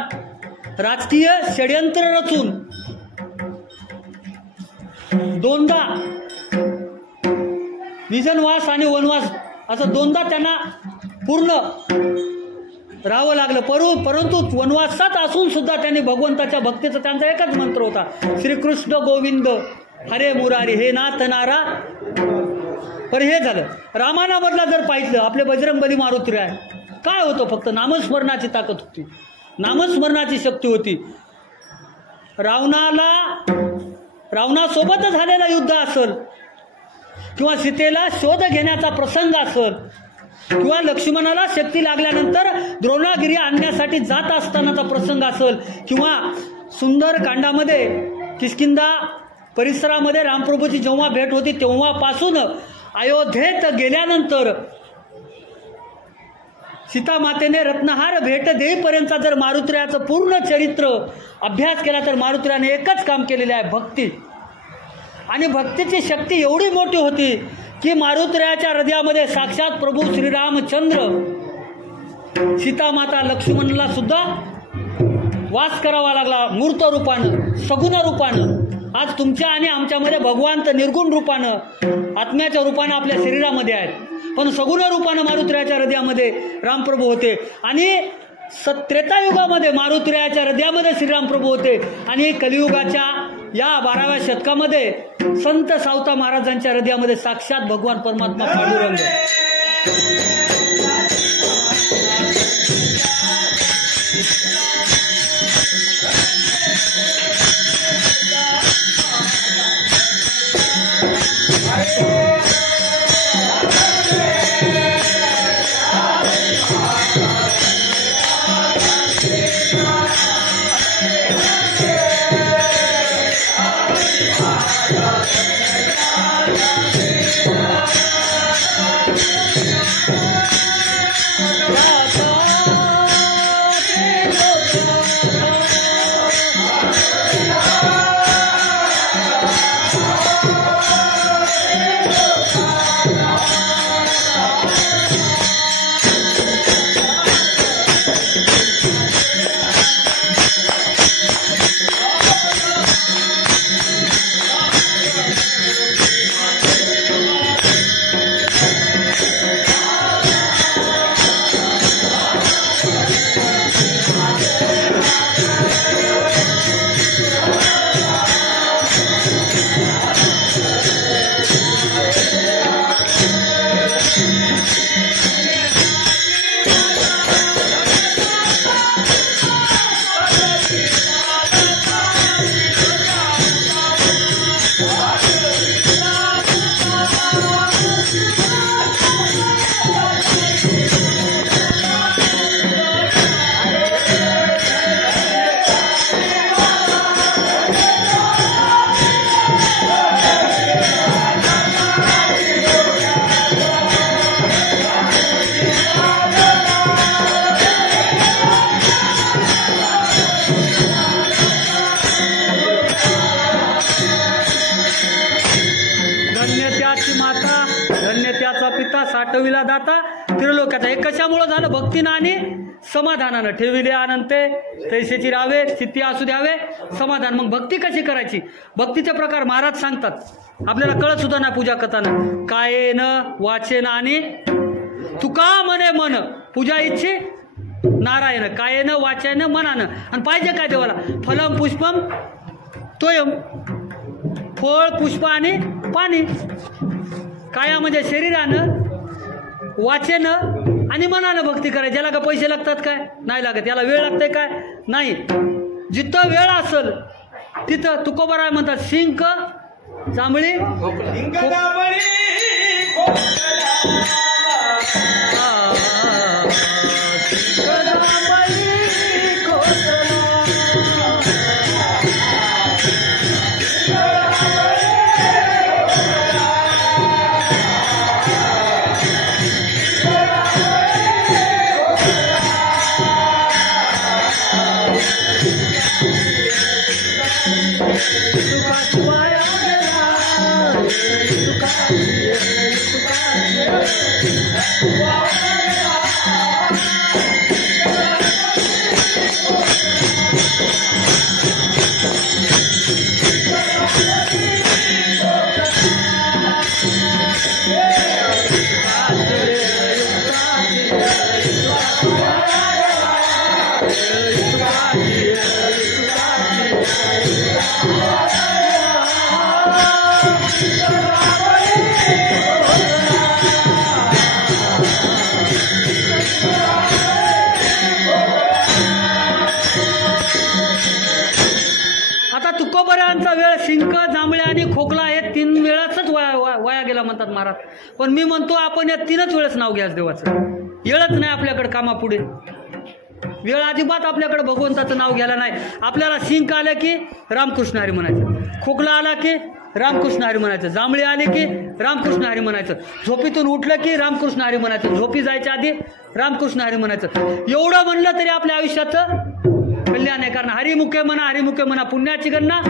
राजकीय षड्यंत्र रचून दोनदा विजनवास आणि वनवास असं दोनदा त्यांना पूर्ण राहावं लागलं. परंतु वनवासात असून सुद्धा त्यांनी भगवंताच्या भक्तीचा त्यांचा एकच मंत्र होता, श्रीकृष्ण गोविंद हरे मुरारी, हे नाथ नारा. पण हे झालं. रामानामधला जर पाहिलं, आपले बजरंगबली मारुती आहे, काय होतं? फक्त नामस्मरणाची ताकद होती, नामस्मरणाची शक्ती होती. रावणासोबत झालेलं युद्ध असेल, किंवा सीतेला शोध घेण्याचा प्रसंग असेल, किंवा लक्ष्मणाला शक्ती लागल्यानंतर द्रोणागिरी आणण्यासाठी जात असतानाचा प्रसंग असेल, किंवा सुंदरकांडामध्ये किष्किंधा परिसरामध्ये रामप्रभूची जेव्हा भेट होती तेव्हापासून अयोध्येत गेल्यानंतर सीतामातेने रत्नहार भेट देईपर्यंत जर मारुतीरायाचं पूर्ण चरित्र अभ्यास केला तर मारुतीरायाने एकच काम केलेले आहे, भक्ती. आणि भक्तीची शक्ती एवढी मोठी होती की मारुतीरायाच्या हृदयामध्ये साक्षात प्रभू श्रीरामचंद्र, सीतामाता, लक्ष्मणला सुद्धा वास करावा लागला, मूर्त रूपानं, सगुण रूपानं. आज तुमच्या आणि आमच्यामध्ये भगवान तर निर्गुण रूपानं, आत्म्याच्या रूपानं आपल्या शरीरामध्ये आहेत, पण सगुण रूपानं मारुतीरायाच्या हृदयामध्ये रामप्रभू होते. आणि त्रेतायुगामध्ये मारुतीरायाच्या हृदयामध्ये श्रीराम प्रभू होते. आणि कलियुगाच्या या 12व्या शतकामध्ये संत सावता महाराजांच्या हृदयामध्ये साक्षात भगवान परमात्मा पांडुरंग. ठेविला दाता त्रिलोक्याचा. हे कशामुळं झालं? भक्तीनं आणि समाधानानं. ठेविले अनंते तैसेची राहावे, चित्ती असू द्यावे समाधान. मग भक्ती कशी करायची? भक्तीचे प्रकार महाराज सांगतात, आपल्याला कळत सुद्धा नाही पूजा करताना. कायेनं वाचेनं आणि तुका मने मन पूजा इच्छे नारायण. कायेनं वाचेनं मनानं. आणि पाहिजे काय देवाला? फलम पुष्पम तोयम, फळ पुष्प आणि पाणी. काया म्हणजे शरीरानं, वाचेनं आणि मनानं भक्ती करायची. याला का पैसे लागतात काय? नाही लागत. याला वेळ लागते काय? नाही. जिथं वेळ असेल तिथं तुकोबराय म्हणतात शिंक जांभळी इंगलाबळी तुकोबऱ्यांचा वेळ शिंक जांभळे आणि खोकला हे 3 वेळाच वाया गेला म्हणतात महाराज. पण मी म्हणतो आपण या 3च वेळेस नाव घ्यास देवाचं. वेळच नाही आपल्याकडे कामापुढे. वेळ अजिबात आपल्याकडे भगवंताचं नाव घ्यायला नाही. आपल्याला शिंक आलं की रामकृष्ण हरी म्हणायचं, खोकला आला की रामकृष्ण हरी म्हणायचं, जांभळी आली की रामकृष्ण हरी म्हणायचं, झोपीतून उठलं की रामकृष्ण हरी म्हणायचं, झोपी जायच्या आधी रामकृष्ण हरी म्हणायचं. एवढं म्हणलं तरी आपल्या आयुष्याचं कल्याण आहे. कारण हरिमुखे म्हणा पुण्याची गणना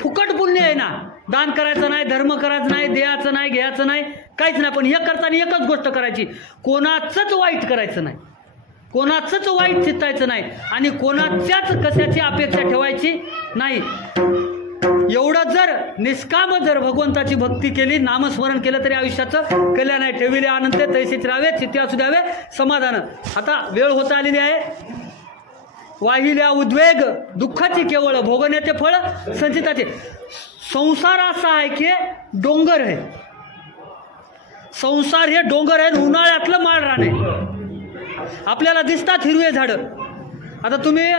फुकट पुण्य आहे ना. दान करायचं नाही, धर्म करायचं नाही, द्यायचं नाही, घ्यायचं नाही, काहीच नाही. पण हे करताना एकच गोष्ट करायची, कोणाचंच वाईट करायचं नाही, कोणाचंच वाईट चित्तायचं नाही आणि कोणाच्याच कशाची अपेक्षा ठेवायची नाही. एवढं जर निष्काम जर भगवंताची भक्ती केली, नामस्मरण केलं तरी आयुष्याचं कल्याण आहे. ठेविले आनंद तैसेच राहावे, चित्ती असू द्यावे समाधान. आता वेळ होत आलेली आहे. वाहिल्या उद्वेग दुःखाची केवळ भोगण्याचे फळ संचिताचे. संसार असा आहे की डोंगर आहे. संसार हे डोंगर आहे, उन्हाळ्यातलं माळ रान आहे. आपल्याला दिसतात हिरवे झाडं. आता तुम्ही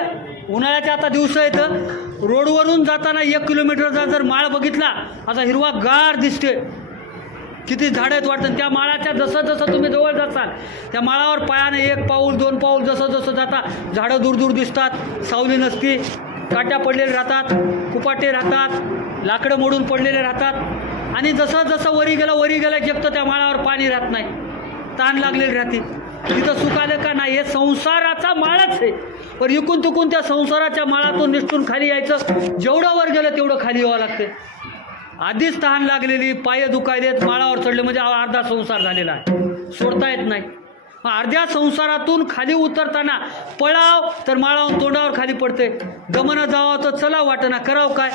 उन्हाळ्याच्या आता दिवस येतं, रोडवरून जाताना 1 किलोमीटरचा जर माळ बघितला, आता हिरवा गार दिसते. किती झाडं आहेत वाटतं. त्या माळाच्या जसं जसं तुम्ही जवळ जाताल त्या माळावर पायाने 1 पाऊल 2 पाऊल जसं जसं जाता झाडं दूर दूर दिसतात. सावली नसती, काट्या पडलेले राहतात, कुपाटे राहतात, लाकडं मोडून पडलेले राहतात. आणि जसं जसं वरी गेला जगतं त्या माळावर पाणी राहत नाही, ताण लागलेली राहते. तिथं सुख आलं का नाही. हे संसाराचा माळच आहे. पण इकून तुकून त्या संसाराच्या माळातून निष्ठून खाली यायचं. जेवढं वर गेलं तेवढं खाली यावं लागते. आधीच तहान लागलेली, पाय दुखायलेत, माळावर चढले म्हणजे अर्धा संसार झालेला आहे, सोडता येत नाही. अर्ध्या संसारातून खाली उतरताना पळाव तर माळावून तोंडावर खाली पडते, गमनं जावं तर चला वाटना, करावं काय.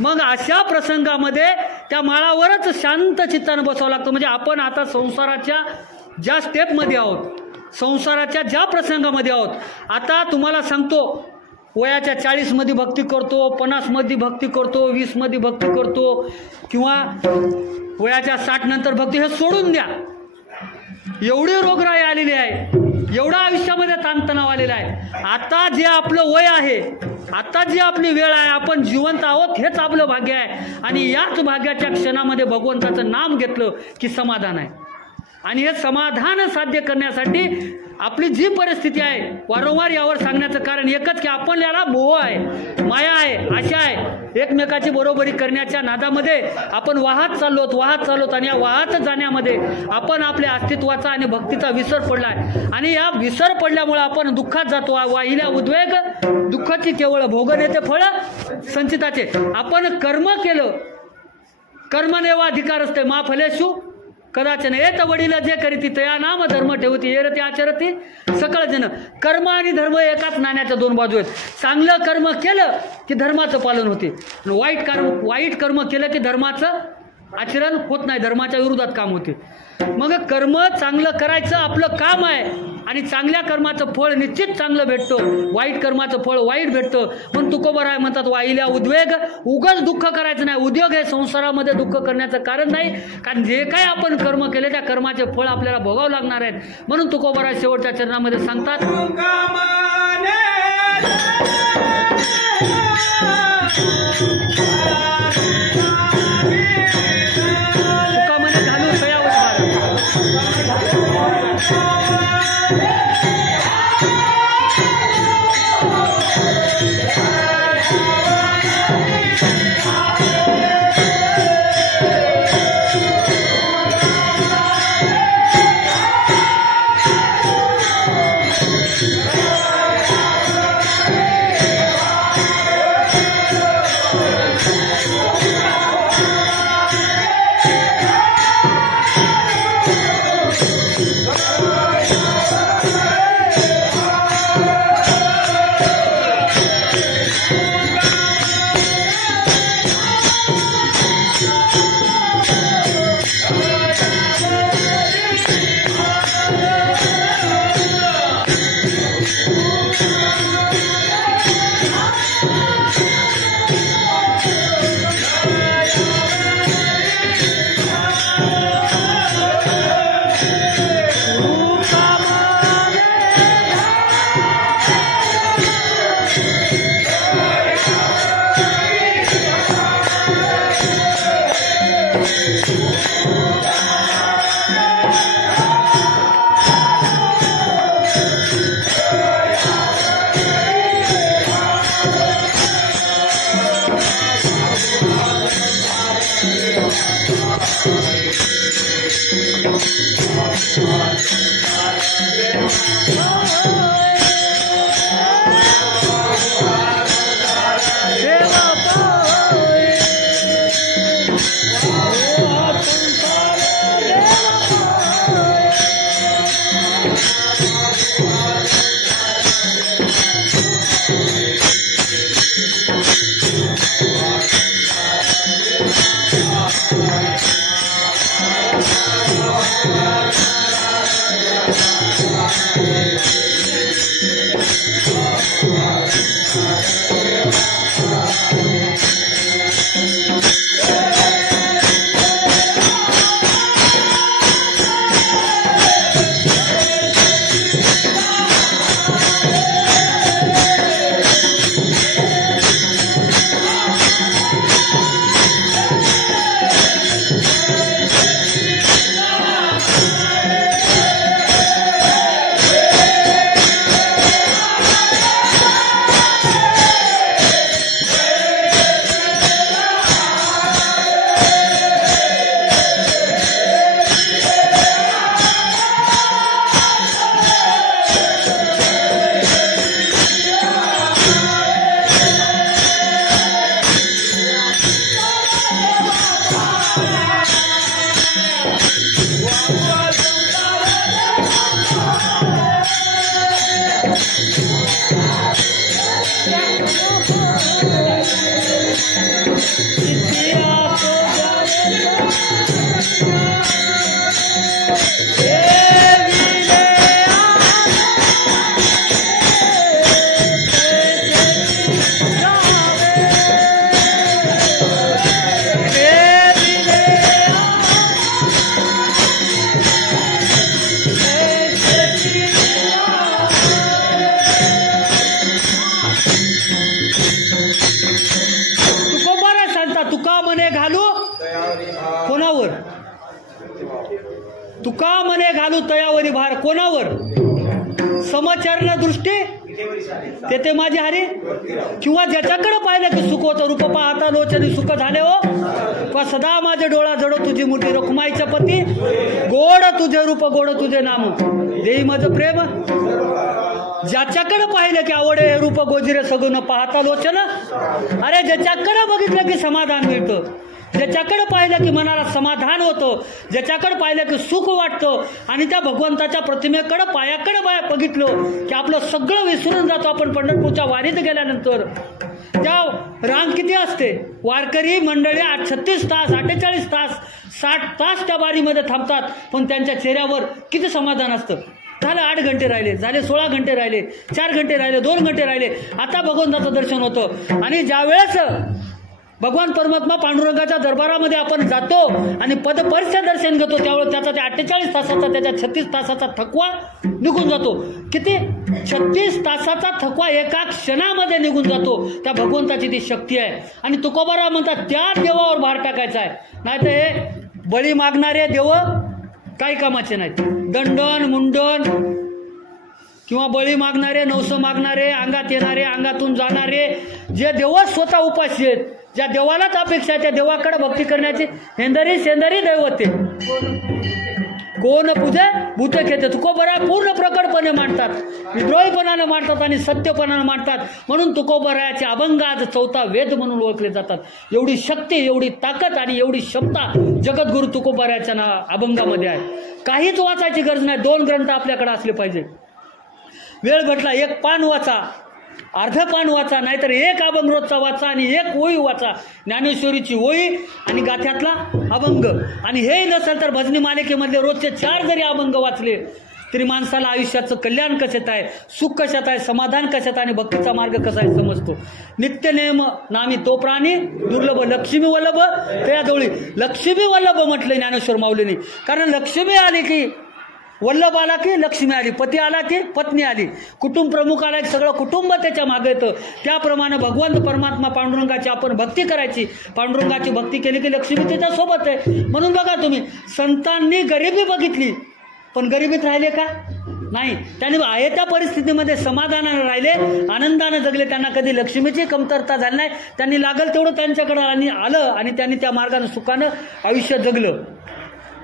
मग अशा प्रसंगामध्ये त्या माळावरच शांत चित्तानं बसावं लागतं. म्हणजे आपण आता संसाराच्या ज्या स्टेपमध्ये आहोत, संसाराच्या ज्या प्रसंगामध्ये आहोत. आता तुम्हाला सांगतो, वयाच्या 40 मध्ये भक्ती करतो, 50 मध्ये भक्ती करतो, 20 मध्ये भक्ती करतो, किंवा वयाच्या 60 नंतर भक्ती, हे सोडून द्या. एवढी रोगराई आलेली आहे, एवढा आयुष्यामध्ये ताणतणाव आलेला आहे. आता जे आपलं वय आहे, आता जी आपली वेळ आहे, आपण जिवंत आहोत, हेच आपलं भाग्य आहे. आणि याच भाग्याच्या क्षणामध्ये भगवंताचं नाम घेतलं की समाधान आहे. आणि हे समाधान साध्य करण्यासाठी आपली जी परिस्थिती आहे, वारंवार यावर सांगण्याचं कारण एकच की आपण याला मोह आहे, माया आहे, आशा आहे. एकमेकाची बरोबरी करण्याच्या नादामध्ये आपण वाहत चाललोत आणि या वाहत जाण्यामध्ये आपण आपल्या अस्तित्वाचा आणि भक्तीचा विसर पडला आहे. आणि या विसर पडल्यामुळे आपण दुःखात जातो. वाहिल्या उद्वेग दुःखाची केवळ भोगण्याचे फळ संचिताचे. आपण कर्म केलं, कर्मनेवा अधिकार असते, मा फलेषु कदाचन येत वडील जे करीती तया नाम धर्म ठेवती एरती आचरती सकळ जन. कर्म आणि धर्म एकाच नाण्याच्या दोन बाजू आहेत. चांगलं कर्म केलं की धर्माचं पालन होते, वाईट कर्म केलं की धर्माचं आचरण होत नाही, धर्माच्या विरोधात काम होते. मग कर्म चांगलं करायचं आपलं काम आहे आणि चांगल्या कर्माचं फळ निश्चित चांगलं भेटतं, वाईट कर्माचं फळ वाईट भेटतं. पण तुकोबर आहे म्हणतात वाहिल्या उद्वेग, उगाच दुःख करायचं नाही. उद्योग हे संसारामध्ये दुःख करण्याचं कारण नाही, कारण जे काय आपण कर्म केले त्या कर्माचे फळ आपल्याला भोगावं लागणार आहेत. म्हणून तुकोबर आहे शेवटच्या चरणामध्ये सांगतात तुका मने घालू तयावरी भार कोणावर? समचरण दृष्टी तेथे माझी हरी, किंवा ज्याच्याकडे पाहिलं की सुख होतं रूप पाहता लोचनी सुख झाले हो, किंवा सदा माझे डोळा जडो तुझी मूर्ती रखुमाईच्या पती, गोड तुझे रूप गोड तुझे नाम देई माझं प्रेम. ज्याच्याकडे पाहिलं की आवडे रूप गोजिरे सगुण पाहता लोचन, अरे ज्याच्याकडे बघितलं की समाधान मिळतं, ज्याच्याकडे पाहिलं की मनाला समाधान होतं, ज्याच्याकडे पाहिलं की सुख वाटतं आणि त्या भगवंताच्या प्रतिमेकडे पायाकडे बघितलं की आपलं सगळं विसरून जातो. आपण पंढरपूरच्या वारीत गेल्यानंतर त्या रांग किती असते, वारकरी मंडळी 36 तास 48 तास 60 तास त्या वारीमध्ये थांबतात, पण त्यांच्या चेहऱ्यावर किती समाधान असतं. झालं 8 घंटे राहिले, झाले 16 घंटे राहिले, 4 घंटे राहिले, 2 घंटे राहिले, आता भगवंताचं दर्शन होतं. आणि ज्यावेळेस भगवान परमात्मा पांडुरंगाच्या दरबारामध्ये आपण जातो आणि पदपर्श दर्शन घेतो त्यावेळेस त्याचा त्या 48 तासाचा त्याच्या 36 तासाचा थकवा निघून जातो. किती 36 तासाचा थकवा एका क्षणामध्ये निघून जातो. त्या भगवंताची ती शक्ती आहे. आणि तुकोबाराव म्हणतात त्या देवावर भार टाकायचा आहे, नाही तर हे बळी मागणारे देव काही कामाचे नाहीत. दंडन मुंडन किंवा बळी मागणारे, नवस मागणारे, अंगात येणारे, अंगातून जाणारे जे देव स्वतः उपाशी आहेत, ज्या देवालाच अपेक्षा आहे त्या देवाकडे भक्ती करण्याची हेंदरी शेंदरी दैवते कोण पूजे भूते खेते. तुकोबराय पूर्ण प्रकटपणे मांडतात, विद्रोहीपणाने मांडतात आणि सत्यपणाने मांडतात. म्हणून तुकोबरायाचे अभंग आज 4था वेद म्हणून ओळखले जातात. एवढी शक्ती, एवढी ताकद आणि एवढी क्षमता जगद्गुरु तुकोबरायाच्या अभंगामध्ये आहे. काहीच वाचायची गरज नाही. 2 ग्रंथ आपल्याकडे असले पाहिजे. वेळ भेटला 1 पान वाचा, अर्ध पान वाचा, नाहीतर 1 अभंग रोजचा वाचा आणि 1 ओळी वाचा. ज्ञानेश्वरीची ओळी आणि गाथ्यातला अभंग. आणि हे नसेल तर भजनी मालिकेमधले रोजचे 4 जरी अभंग वाचले तरी माणसाला आयुष्याचं कल्याण कशात आहे, सुख कशात आहे, समाधान कशात आणि भक्तीचा मार्ग कसा आहे समजतो. नित्यनेम नामी तो प्राणी दुर्लभ लक्ष्मी वल्लभ त्या जवळी. लक्ष्मी वल्लभ म्हटलं ज्ञानेश्वर माऊलीने, कारण लक्ष्मी आली की वल्लभ आला की लक्ष्मी आली, पती आला की पत्नी आली, कुटुंब प्रमुख आला की सगळं कुटुंब त्याच्या मागे येतं. त्याप्रमाणे भगवंत परमात्मा पांडुरंगाची आपण भक्ती करायची. पांडुरंगाची भक्ती केली की लक्ष्मी त्याच्या सोबत आहे. म्हणून बघा तुम्ही, संतांनी गरिबी बघितली पण गरिबीत राहिले का? नाही. त्यांनी आहे त्या परिस्थितीमध्ये समाधानाने राहिले, आनंदाने जगले. त्यांना कधी लक्ष्मीची कमतरता झाली नाही. त्यांनी लागल तेवढं त्यांच्याकडे आलं आणि त्यांनी त्या मार्गाने सुखानं आयुष्य जगलं.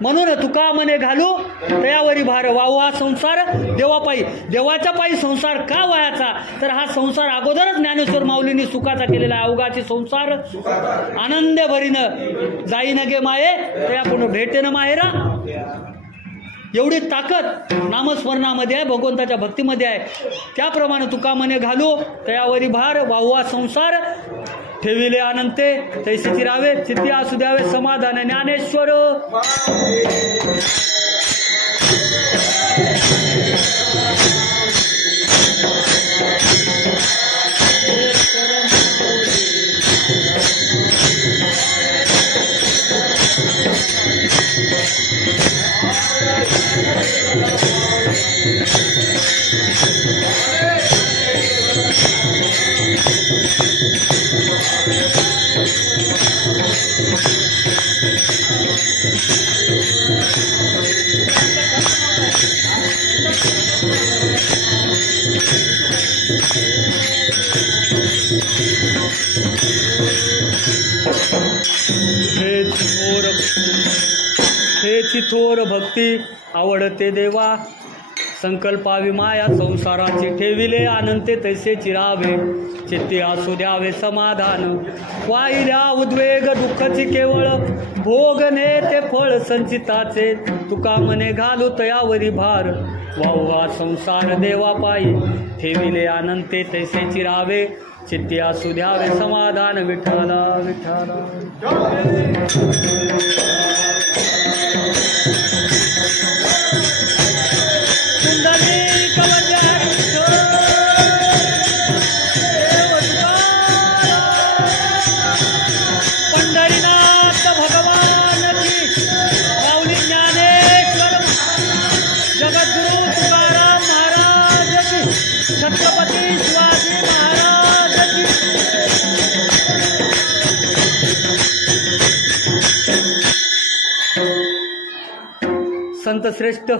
म्हणून तुका मने घालू तयावरी भार वाहू हा संसार देवापायी. देवाच्या पायी संसार का वायाचा? तर हा संसार अगोदरच ज्ञानेश्वर माऊलींनी सुखाचा केलेला आहे. अवघाची संसार आनंद भरीनं जाईन गे माये तया पुन्हा भेटेन माहेरा. एवढी ताकद नामस्मरणामध्ये आहे, भगवंताच्या भक्तीमध्ये आहे. त्याप्रमाणे तुका मने घालू तयावरी भार वाहू हा संसार ठेविले अनंते तैसेची राहावे चित्ती असू द्यावे समाधान. ज्ञानेश्वर हेची थोर भक्ती आवडते देवा. संकल्पावी माया संसाराची ठेविले अनंते तैसे चिरावे चित्ती असू द्यावे समाधान. वाहिल्या उद्वेग दुःखची केवळ भोगने ते फळ संचिताचे. तुका मने घालू तयावरी भार वाहू संसार देवा पायी ठेविले अनंते तैसे चिरावे चित्ती असू द्यावे समाधान. विठ्ठला विठ्ठला. पंढरीनाथ भगवान की माऊली ज्ञानेश्वर जगद्गुरु तुकाराम महाराज की छत्रपती शिवाजी महाराज की. संतश्रेष्ठ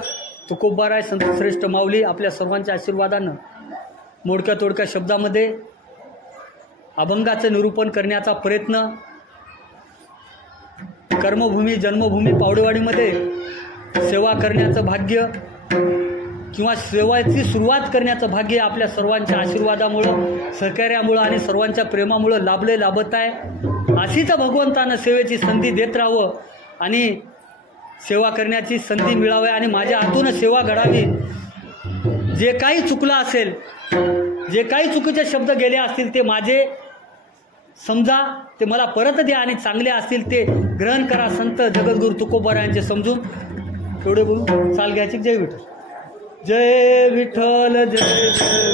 तुकोबाराय, संतश्रेष्ठ माऊली आपल्या सर्वांच्या आशीर्वादानं मोडक्या तोडक्या शब्दामध्ये अभंगाचं निरूपण करण्याचा प्रयत्न. कर्मभूमी जन्मभूमी पावडेवाडीमध्ये सेवा करण्याचं भाग्य किंवा सेवाची सुरुवात करण्याचं भाग्य आपल्या सर्वांच्या आशीर्वादामुळं, सहकार्यामुळं आणि सर्वांच्या प्रेमामुळं लाभत आहे. अशीच भगवंतानं सेवेची संधी देत राहावं आणि सेवा करण्याची संधी मिळावी आणि माझ्या हातून सेवा घडावी. जे काही चुकलं असेल, जे काही चुकीचे शब्द गेले असतील ते माझे समजा, ते मला परत द्या आणि चांगले असतील ते ग्रहण करा. संत जगद्गुरु तुकोबारायांचे समजून एवढे बोलून चाल घ्यायची. जय विठ्ठल, जय विठ्ठल, जय विठ्ठल.